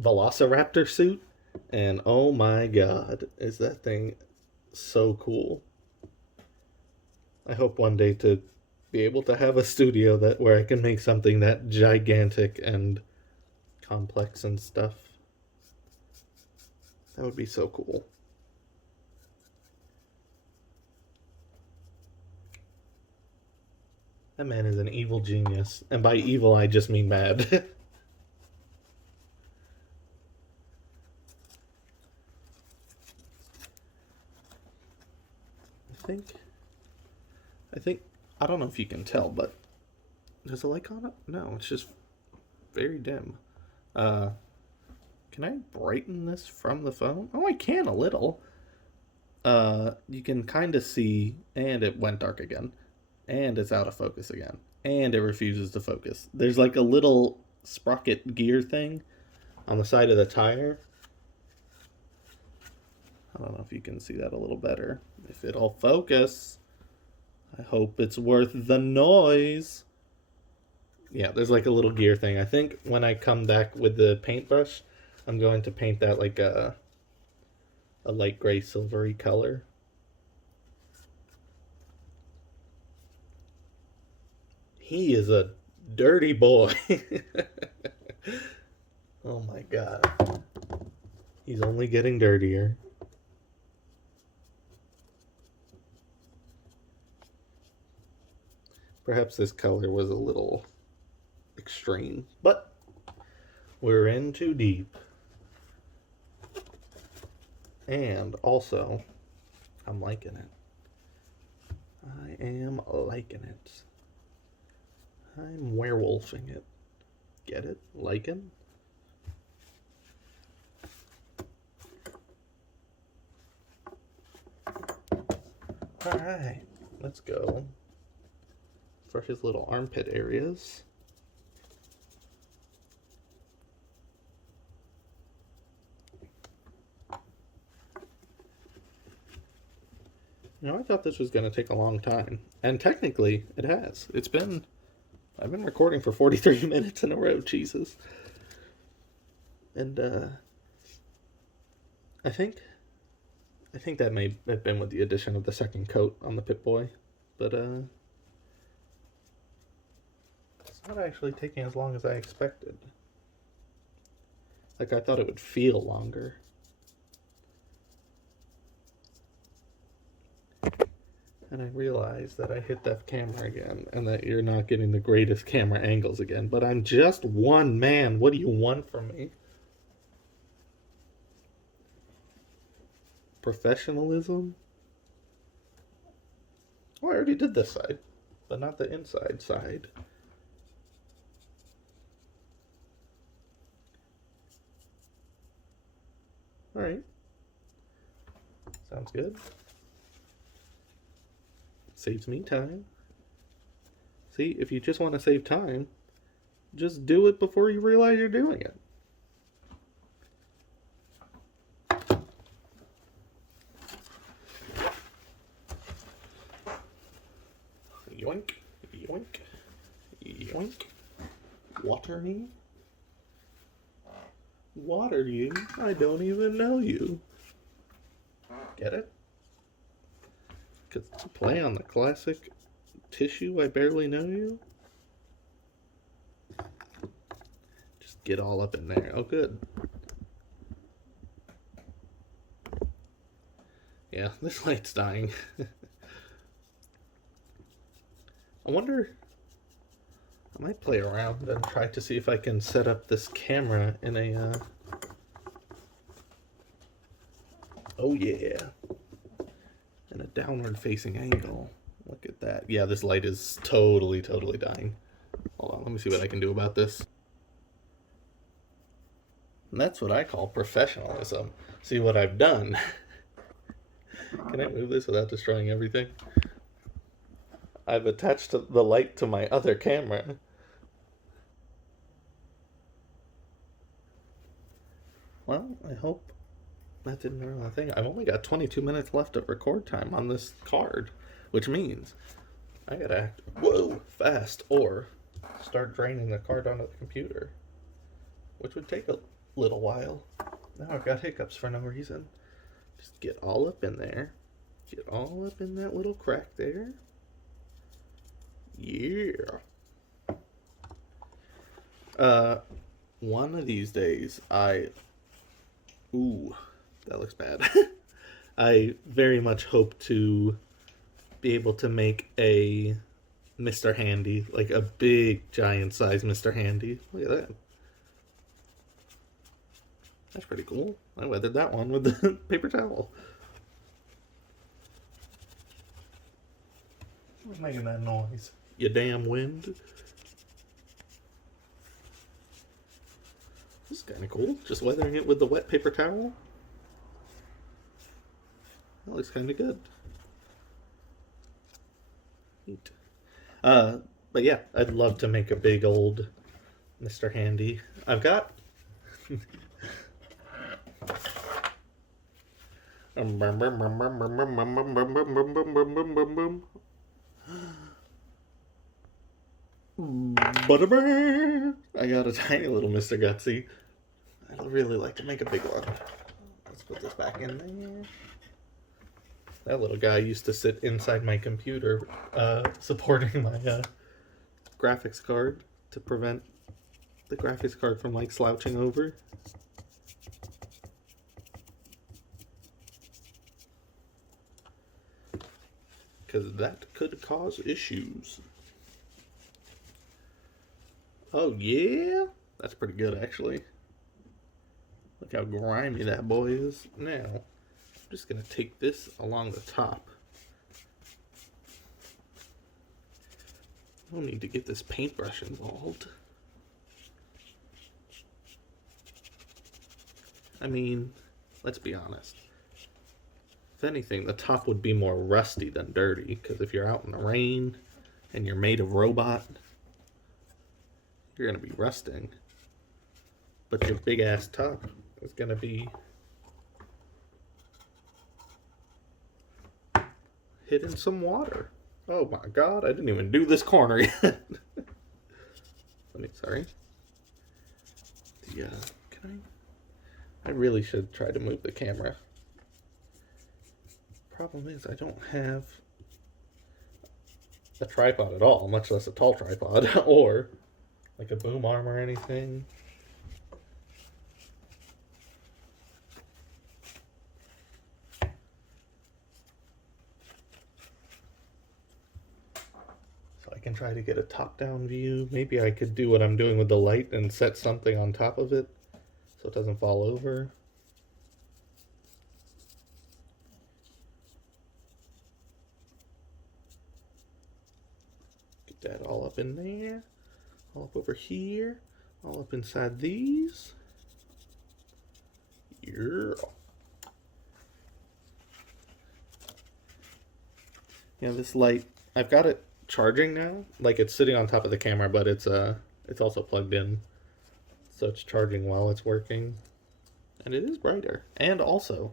Velociraptor suit, and oh my god, is that thing so cool. I hope one day to be able to have a studio that where I can make something that gigantic and complex and stuff. That would be so cool. That man is an evil genius. And by evil, I just mean mad. I think, I don't know if you can tell, but there's a light on it? No, it's just very dim. Can I brighten this from the phone? Oh, I can a little. You can kind of see, and it went dark again. And it's out of focus again. And it refuses to focus. There's like a little sprocket gear thing on the side of the tire. I don't know if you can see that a little better. If it'll focus, I hope it's worth the noise. Yeah, there's like a little gear thing. I think when I come back with the paintbrush, I'm going to paint that like a light gray silvery color. He is a dirty boy. Oh my god. He's only getting dirtier. Perhaps this color was a little extreme, but we're in too deep. And also, I'm liking it. I am liking it. I'm werewolfing it. Get it? Liking? Alright, let's go for his little armpit areas. You know, I thought this was going to take a long time. And technically, it has. I've been recording for 43 minutes in a row, Jesus. And, I think that may have been with the addition of the second coat on the Pip Boy. But, it's not actually taking as long as I expected. Like, I thought it would feel longer. And I realized that I hit that camera again, and that you're not getting the greatest camera angles again. But I'm just one man. What do you want from me? Professionalism? Oh, I already did this side, but not the inside side. Alright. Sounds good. Saves me time. See, if you just want to save time, just do it before you realize you're doing it. Yoink, yoink, yoink. Water me? Water you? I don't even know you. Get it? Because play on the classic tissue, I barely know you. Just get all up in there. Oh, good. Yeah, this light's dying. I wonder, I might play around and try to see if I can set up this camera in a, oh yeah, in a downward facing angle. Look at that. Yeah, this light is totally dying. Hold on, let me see what I can do about this. And that's what I call professionalism. See what I've done. Can I move this without destroying everything? I've attached the light to my other camera. Well, I hope that didn't ruin the thing. I've only got 22 minutes left of record time on this card, which means I gotta act, fast, or start draining the card onto the computer, which would take a little while. Now I've got hiccups for no reason. Just get all up in there. Get all up in that little crack there. Yeah. One of these days, ooh, that looks bad. I very much hope to be able to make a Mr. Handy, like a big, giant size Mr. Handy. Look at that. That's pretty cool. I weathered that one with the paper towel. What's making that noise? You damn wind. This is kind of cool. Just weathering it with the wet paper towel. That looks kind of good. Neat. But yeah, I'd love to make a big old Mr. Handy. I've got... I got a tiny little Mr. Gutsy. I'd really like to make a big one. Let's put this back in there. That little guy used to sit inside my computer, supporting my graphics card to prevent the graphics card from like slouching over. Because that could cause issues. Oh yeah? That's pretty good actually. Look how grimy that boy is. Now, I'm just going to take this along the top. No need to get this paintbrush involved. I mean, let's be honest. If anything, the top would be more rusty than dirty, because if you're out in the rain and you're made of robot, you're going to be rusting. But your big ass top is going to be hid in some water. Oh my god, I didn't even do this corner yet. Sorry. Can I really should try to move the camera. Problem is I don't have a tripod at all, much less a tall tripod, or like a boom arm or anything. So I can try to get a top-down view. Maybe I could do what I'm doing with the light and set something on top of it so it doesn't fall over. Get that all up in there. All up over here. All up inside these. Yeah. Yeah, this light, I've got it charging now. Like it's sitting on top of the camera, but it's also plugged in. So it's charging while it's working. And it is brighter. And also,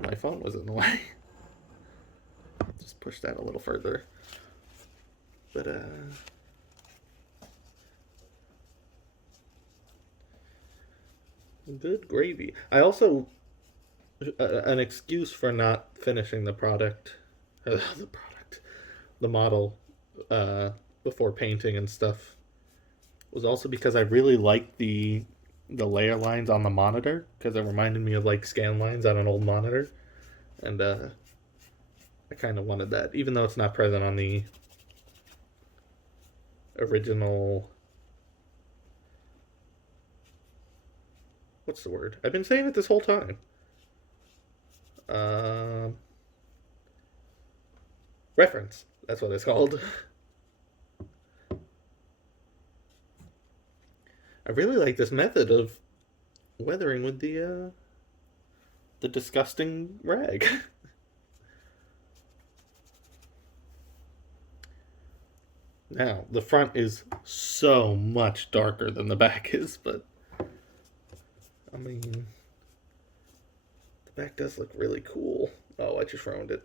my phone was in the way. Just push that a little further. But, good gravy. I also, an excuse for not finishing the product, the model before painting and stuff was also because I really liked the layer lines on the monitor because it reminded me of like scan lines on an old monitor, and I kind of wanted that, even though it's not present on the original. What's the word? I've been saying it this whole time. Reference. That's what it's called. I really like this method of weathering with the disgusting rag. Now, the front is so much darker than the back is, but I mean, the back does look really cool. Oh, I just ruined it.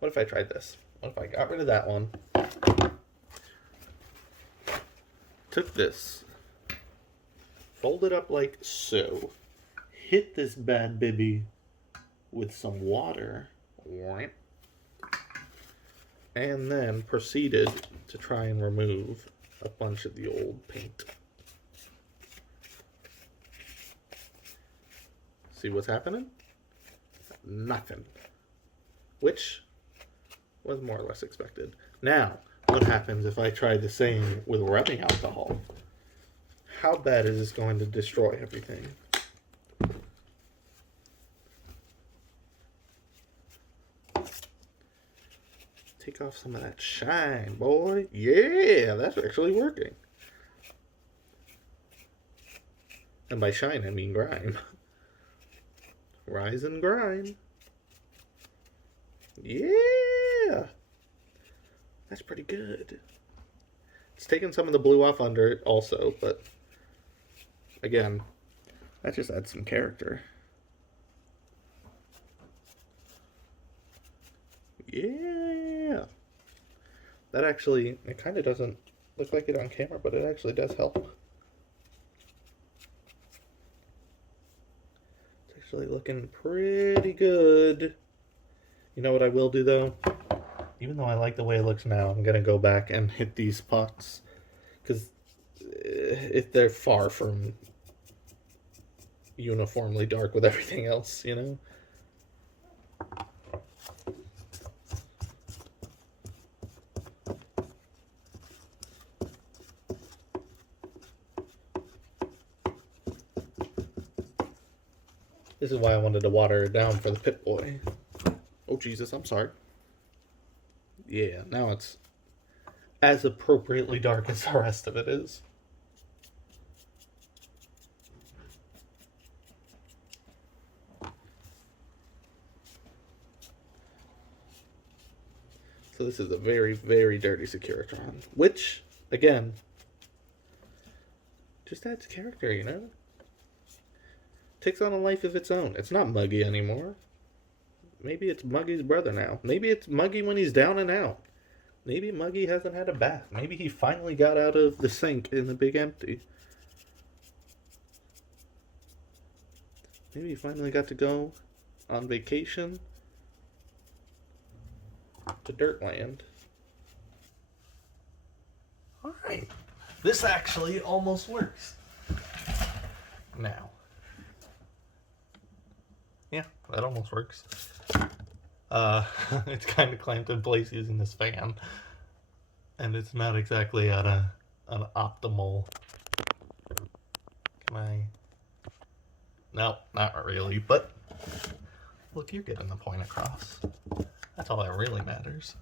What if I tried this? What if I got rid of that one? Took this, folded up like so, hit this bad baby with some water, and then proceeded to try and remove a bunch of the old paint. See what's happening? Nothing. Which was more or less expected. Now, what happens if I try the same with rubbing alcohol? How bad is this going to destroy everything? Take off some of that shine, boy. Yeah, that's actually working. And by shine, I mean grime. Rise and grind. Yeah. That's pretty good. It's taking some of the blue off under it also, but again, that just adds some character. Yeah. That actually, it kind of doesn't look like it on camera, but it actually does help. It's actually looking pretty good. You know what I will do though? Even though I like the way it looks now, I'm going to go back and hit these spots. Because if they're far from uniformly dark with everything else, you know? This is why I wanted to water it down for the Pip Boy. Oh, Jesus, I'm sorry. Yeah, now it's as appropriately dark as the rest of it is. So this is a very, very dirty Securitron, which, again, just adds character, you know? Takes on a life of its own. It's not Muggy anymore. Maybe it's Muggy's brother now. Maybe it's Muggy when he's down and out. Maybe Muggy hasn't had a bath. Maybe he finally got out of the sink in the Big Empty. Maybe he finally got to go on vacation to Dirtland. Alright. This actually almost works. Now. Yeah, that almost works. It's kind of clamped in place using this fan. And it's not exactly at an optimal... Can I... No, not really, but... Look, you're getting the point across. That's all that really matters.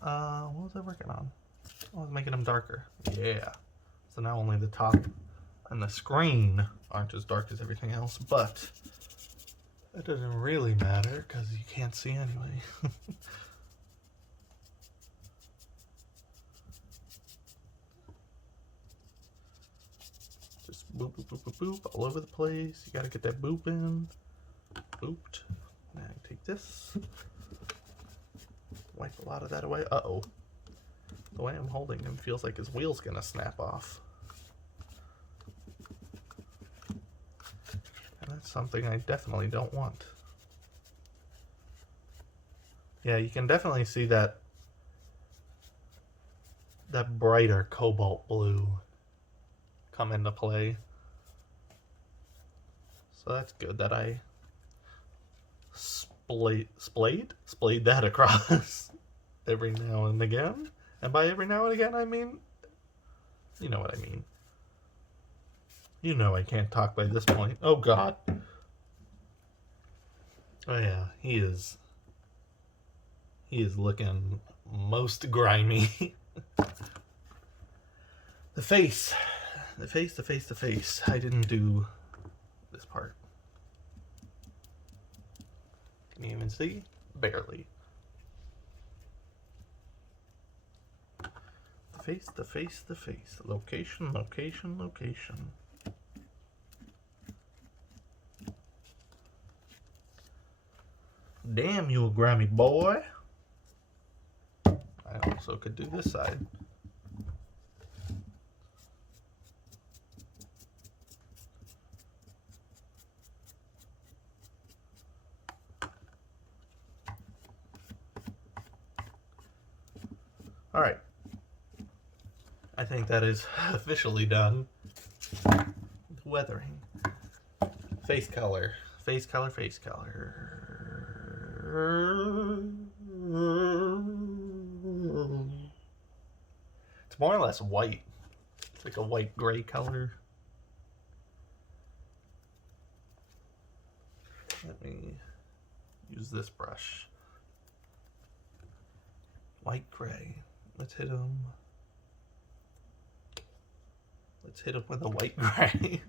What was I working on? I was making them darker. Yeah. So now only the top and the screen aren't as dark as everything else, but that doesn't really matter because you can't see anyway. Just boop, boop, boop, boop, boop, all over the place. You gotta get that boop in. Booped. Now take this. Wipe a lot of that away. Uh-oh. The way I'm holding him feels like his wheel's gonna snap off. And that's something I definitely don't want. Yeah, you can definitely see that brighter cobalt blue come into play. So that's good that I splayed that across every now and again. And by every now and again, I mean, you know what I mean. You know I can't talk by this point. Oh, God. Oh, yeah, he is looking most grimy. The face. I didn't do this part. Can you even see? Barely. The face. Location. Damn you, grimy boy. I also could do this side. Alright. I think that is officially done. Weathering. Face color. It's more or less white. It's like a white gray color. Let me use this brush. White gray. Let's hit him with a white gray.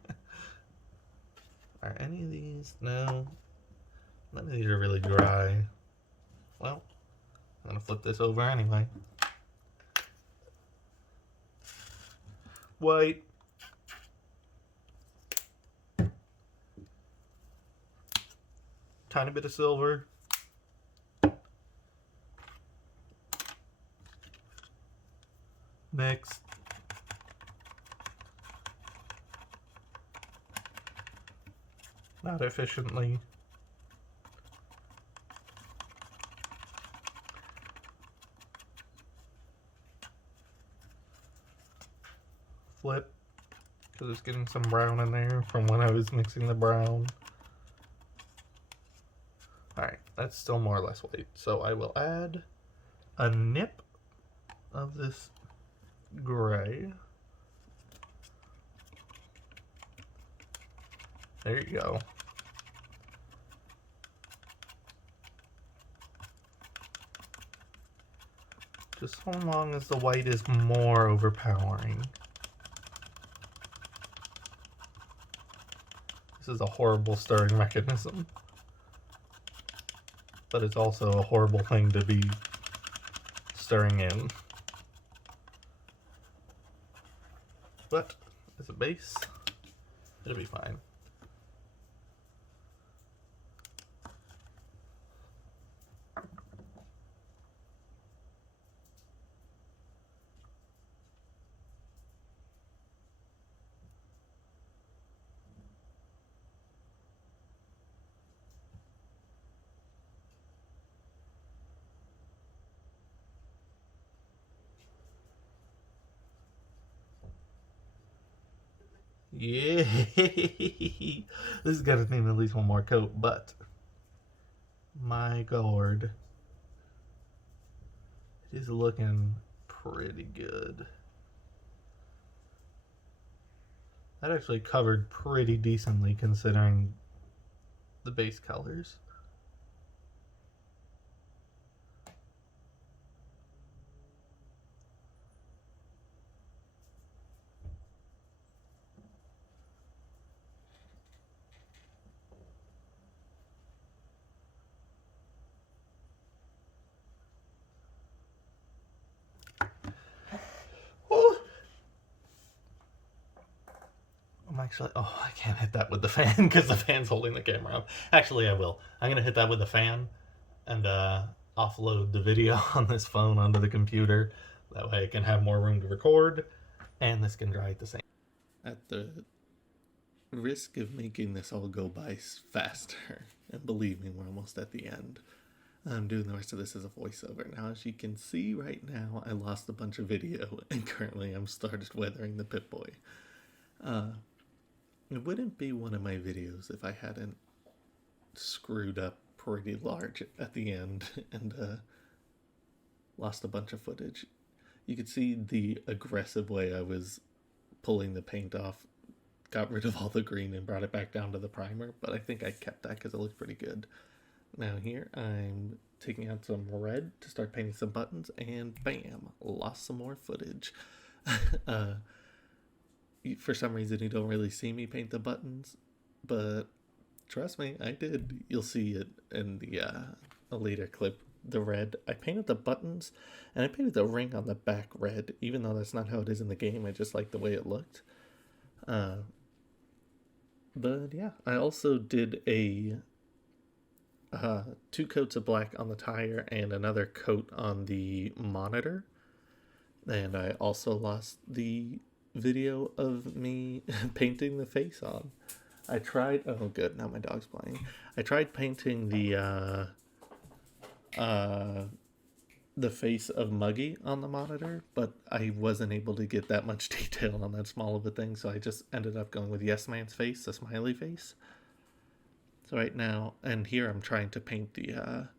Are any of these? No. None of these are really dry. Well, I'm gonna flip this over anyway. White. Tiny bit of silver. Mix. Not efficiently. Flip, because it's getting some brown in there from when I was mixing the brown. Alright, that's still more or less white. So I will add a nip of this gray. There you go. Just so long as the white is more overpowering. This is a horrible stirring mechanism. But it's also a horrible thing to be stirring in. But as a base, it'll be fine. Yeah, this is gonna need at least one more coat, but my god, it is looking pretty good. That actually covered pretty decently considering the base colors. I can't hit that with the fan because the fan's holding the camera up. Actually, I will. I'm going to hit that with the fan and offload the video on this phone onto the computer. That way I can have more room to record and this can dry at the same time. At the risk of making this all go by faster, and believe me, we're almost at the end, I'm doing the rest of this as a voiceover. Now, as you can see right now, I lost a bunch of video, and currently I'm started weathering the Pip Boy. It wouldn't be one of my videos if I hadn't screwed up pretty large at the end and lost a bunch of footage. You could see the aggressive way I was pulling the paint off, got rid of all the green and brought it back down to the primer, but I think I kept that because it looked pretty good. Now here I'm taking out some red to start painting some buttons, and bam, lost some more footage. For some reason you don't really see me paint the buttons, but trust me, I did. You'll see it in the a later clip. The red, I painted the buttons, and I painted the ring on the back red, even though that's not how it is in the game. I just like the way it looked. But yeah, I also did a 2 coats of black on the tire and another coat on the monitor. And I also lost the video of me painting the face on. I tried, oh good, now my dog's playing. I tried painting the face of Muggy on the monitor, but I wasn't able to get that much detail on that small of a thing, so I just ended up going with Yes Man's face, the smiley face. So right now, and here I'm trying to paint the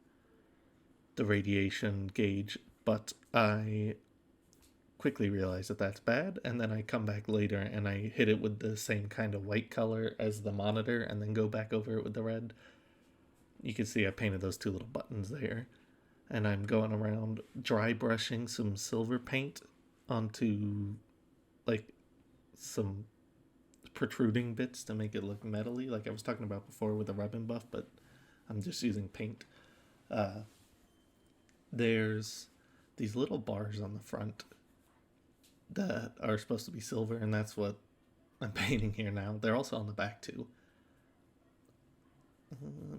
radiation gauge, but I quickly realize that that's bad, and then I come back later and I hit it with the same kind of white color as the monitor and then go back over it with the red. You can see I painted those 2 little buttons there, and I'm going around dry brushing some silver paint onto like some protruding bits to make it look metally, like I was talking about before with the rub and buff, but I'm just using paint. There's these little bars on the front that are supposed to be silver, and that's what I'm painting here now. They're also on the back too.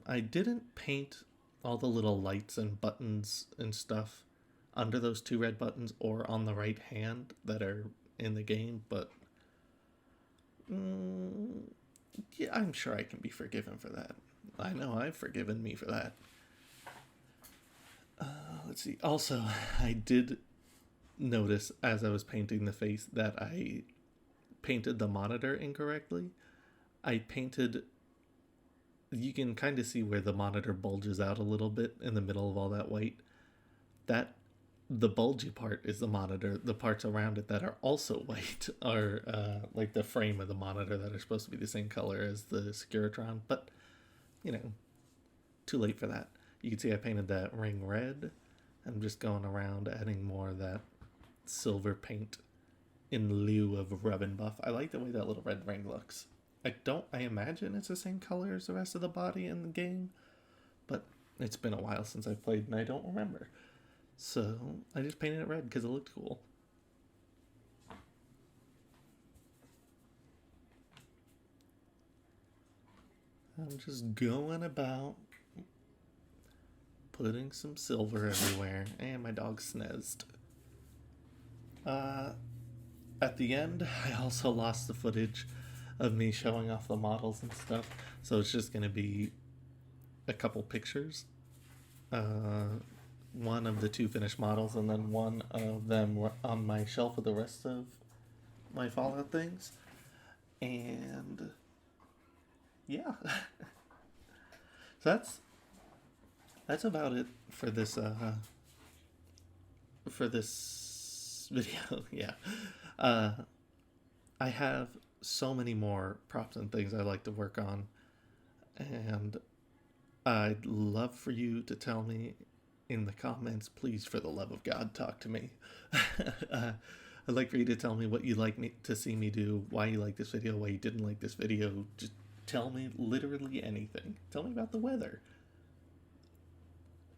I didn't paint all the little lights and buttons and stuff under those 2 red buttons or on the right hand that are in the game, but yeah, I'm sure I can be forgiven for that. I know I've forgiven me for that. Let's see. Also, I did notice as I was painting the face that I painted the monitor incorrectly. I painted, you can kind of see where the monitor bulges out a little bit in the middle of all that white. That the bulgy part is the monitor. The parts around it that are also white are like the frame of the monitor that are supposed to be the same color as the Securitron, but you know, too late for that. You can see I painted that ring red. I'm just going around adding more of that silver paint in lieu of rub and buff. I like the way that little red ring looks. I imagine it's the same color as the rest of the body in the game, but it's been a while since I've played and I don't remember. So I just painted it red because it looked cool. I'm just going about putting some silver everywhere, and my dog sneezed. At the end, I also lost the footage of me showing off the models and stuff, so it's just going to be a couple pictures. One of the 2 finished models, and then one of them on my shelf with the rest of my Fallout things. And yeah. So that's about it for this video. Yeah. I have so many more props and things I like to work on, and I'd love for you to tell me in the comments, please, for the love of God, talk to me. I'd like for you to tell me what you'd like me to see me do, why you like this video, why you didn't like this video. Just tell me literally anything. Tell me about the weather.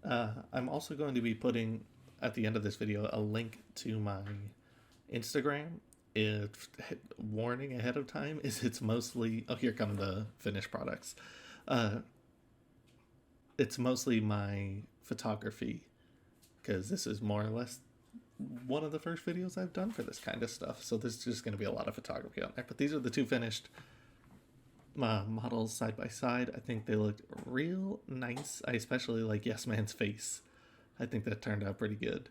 I'm also going to be putting, at the end of this video, a link to my Instagram. Warning ahead of time is it's mostly, oh, here come the finished products. It's mostly my photography, because this is more or less one of the first videos I've done for this kind of stuff, so there's just going to be a lot of photography on there. But these are the 2 finished models side by side. I think they looked real nice. I especially like Yes Man's face. I think that turned out pretty good.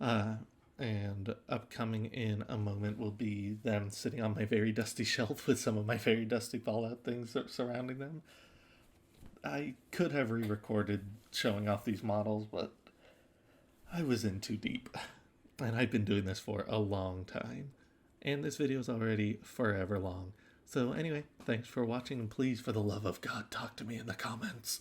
Uh, and upcoming in a moment will be them sitting on my very dusty shelf with some of my very dusty Fallout things surrounding them. I could have re recorded showing off these models, but I was in too deep. And I've been doing this for a long time. And this video is already forever long. So, anyway, thanks for watching, and please, for the love of God, talk to me in the comments.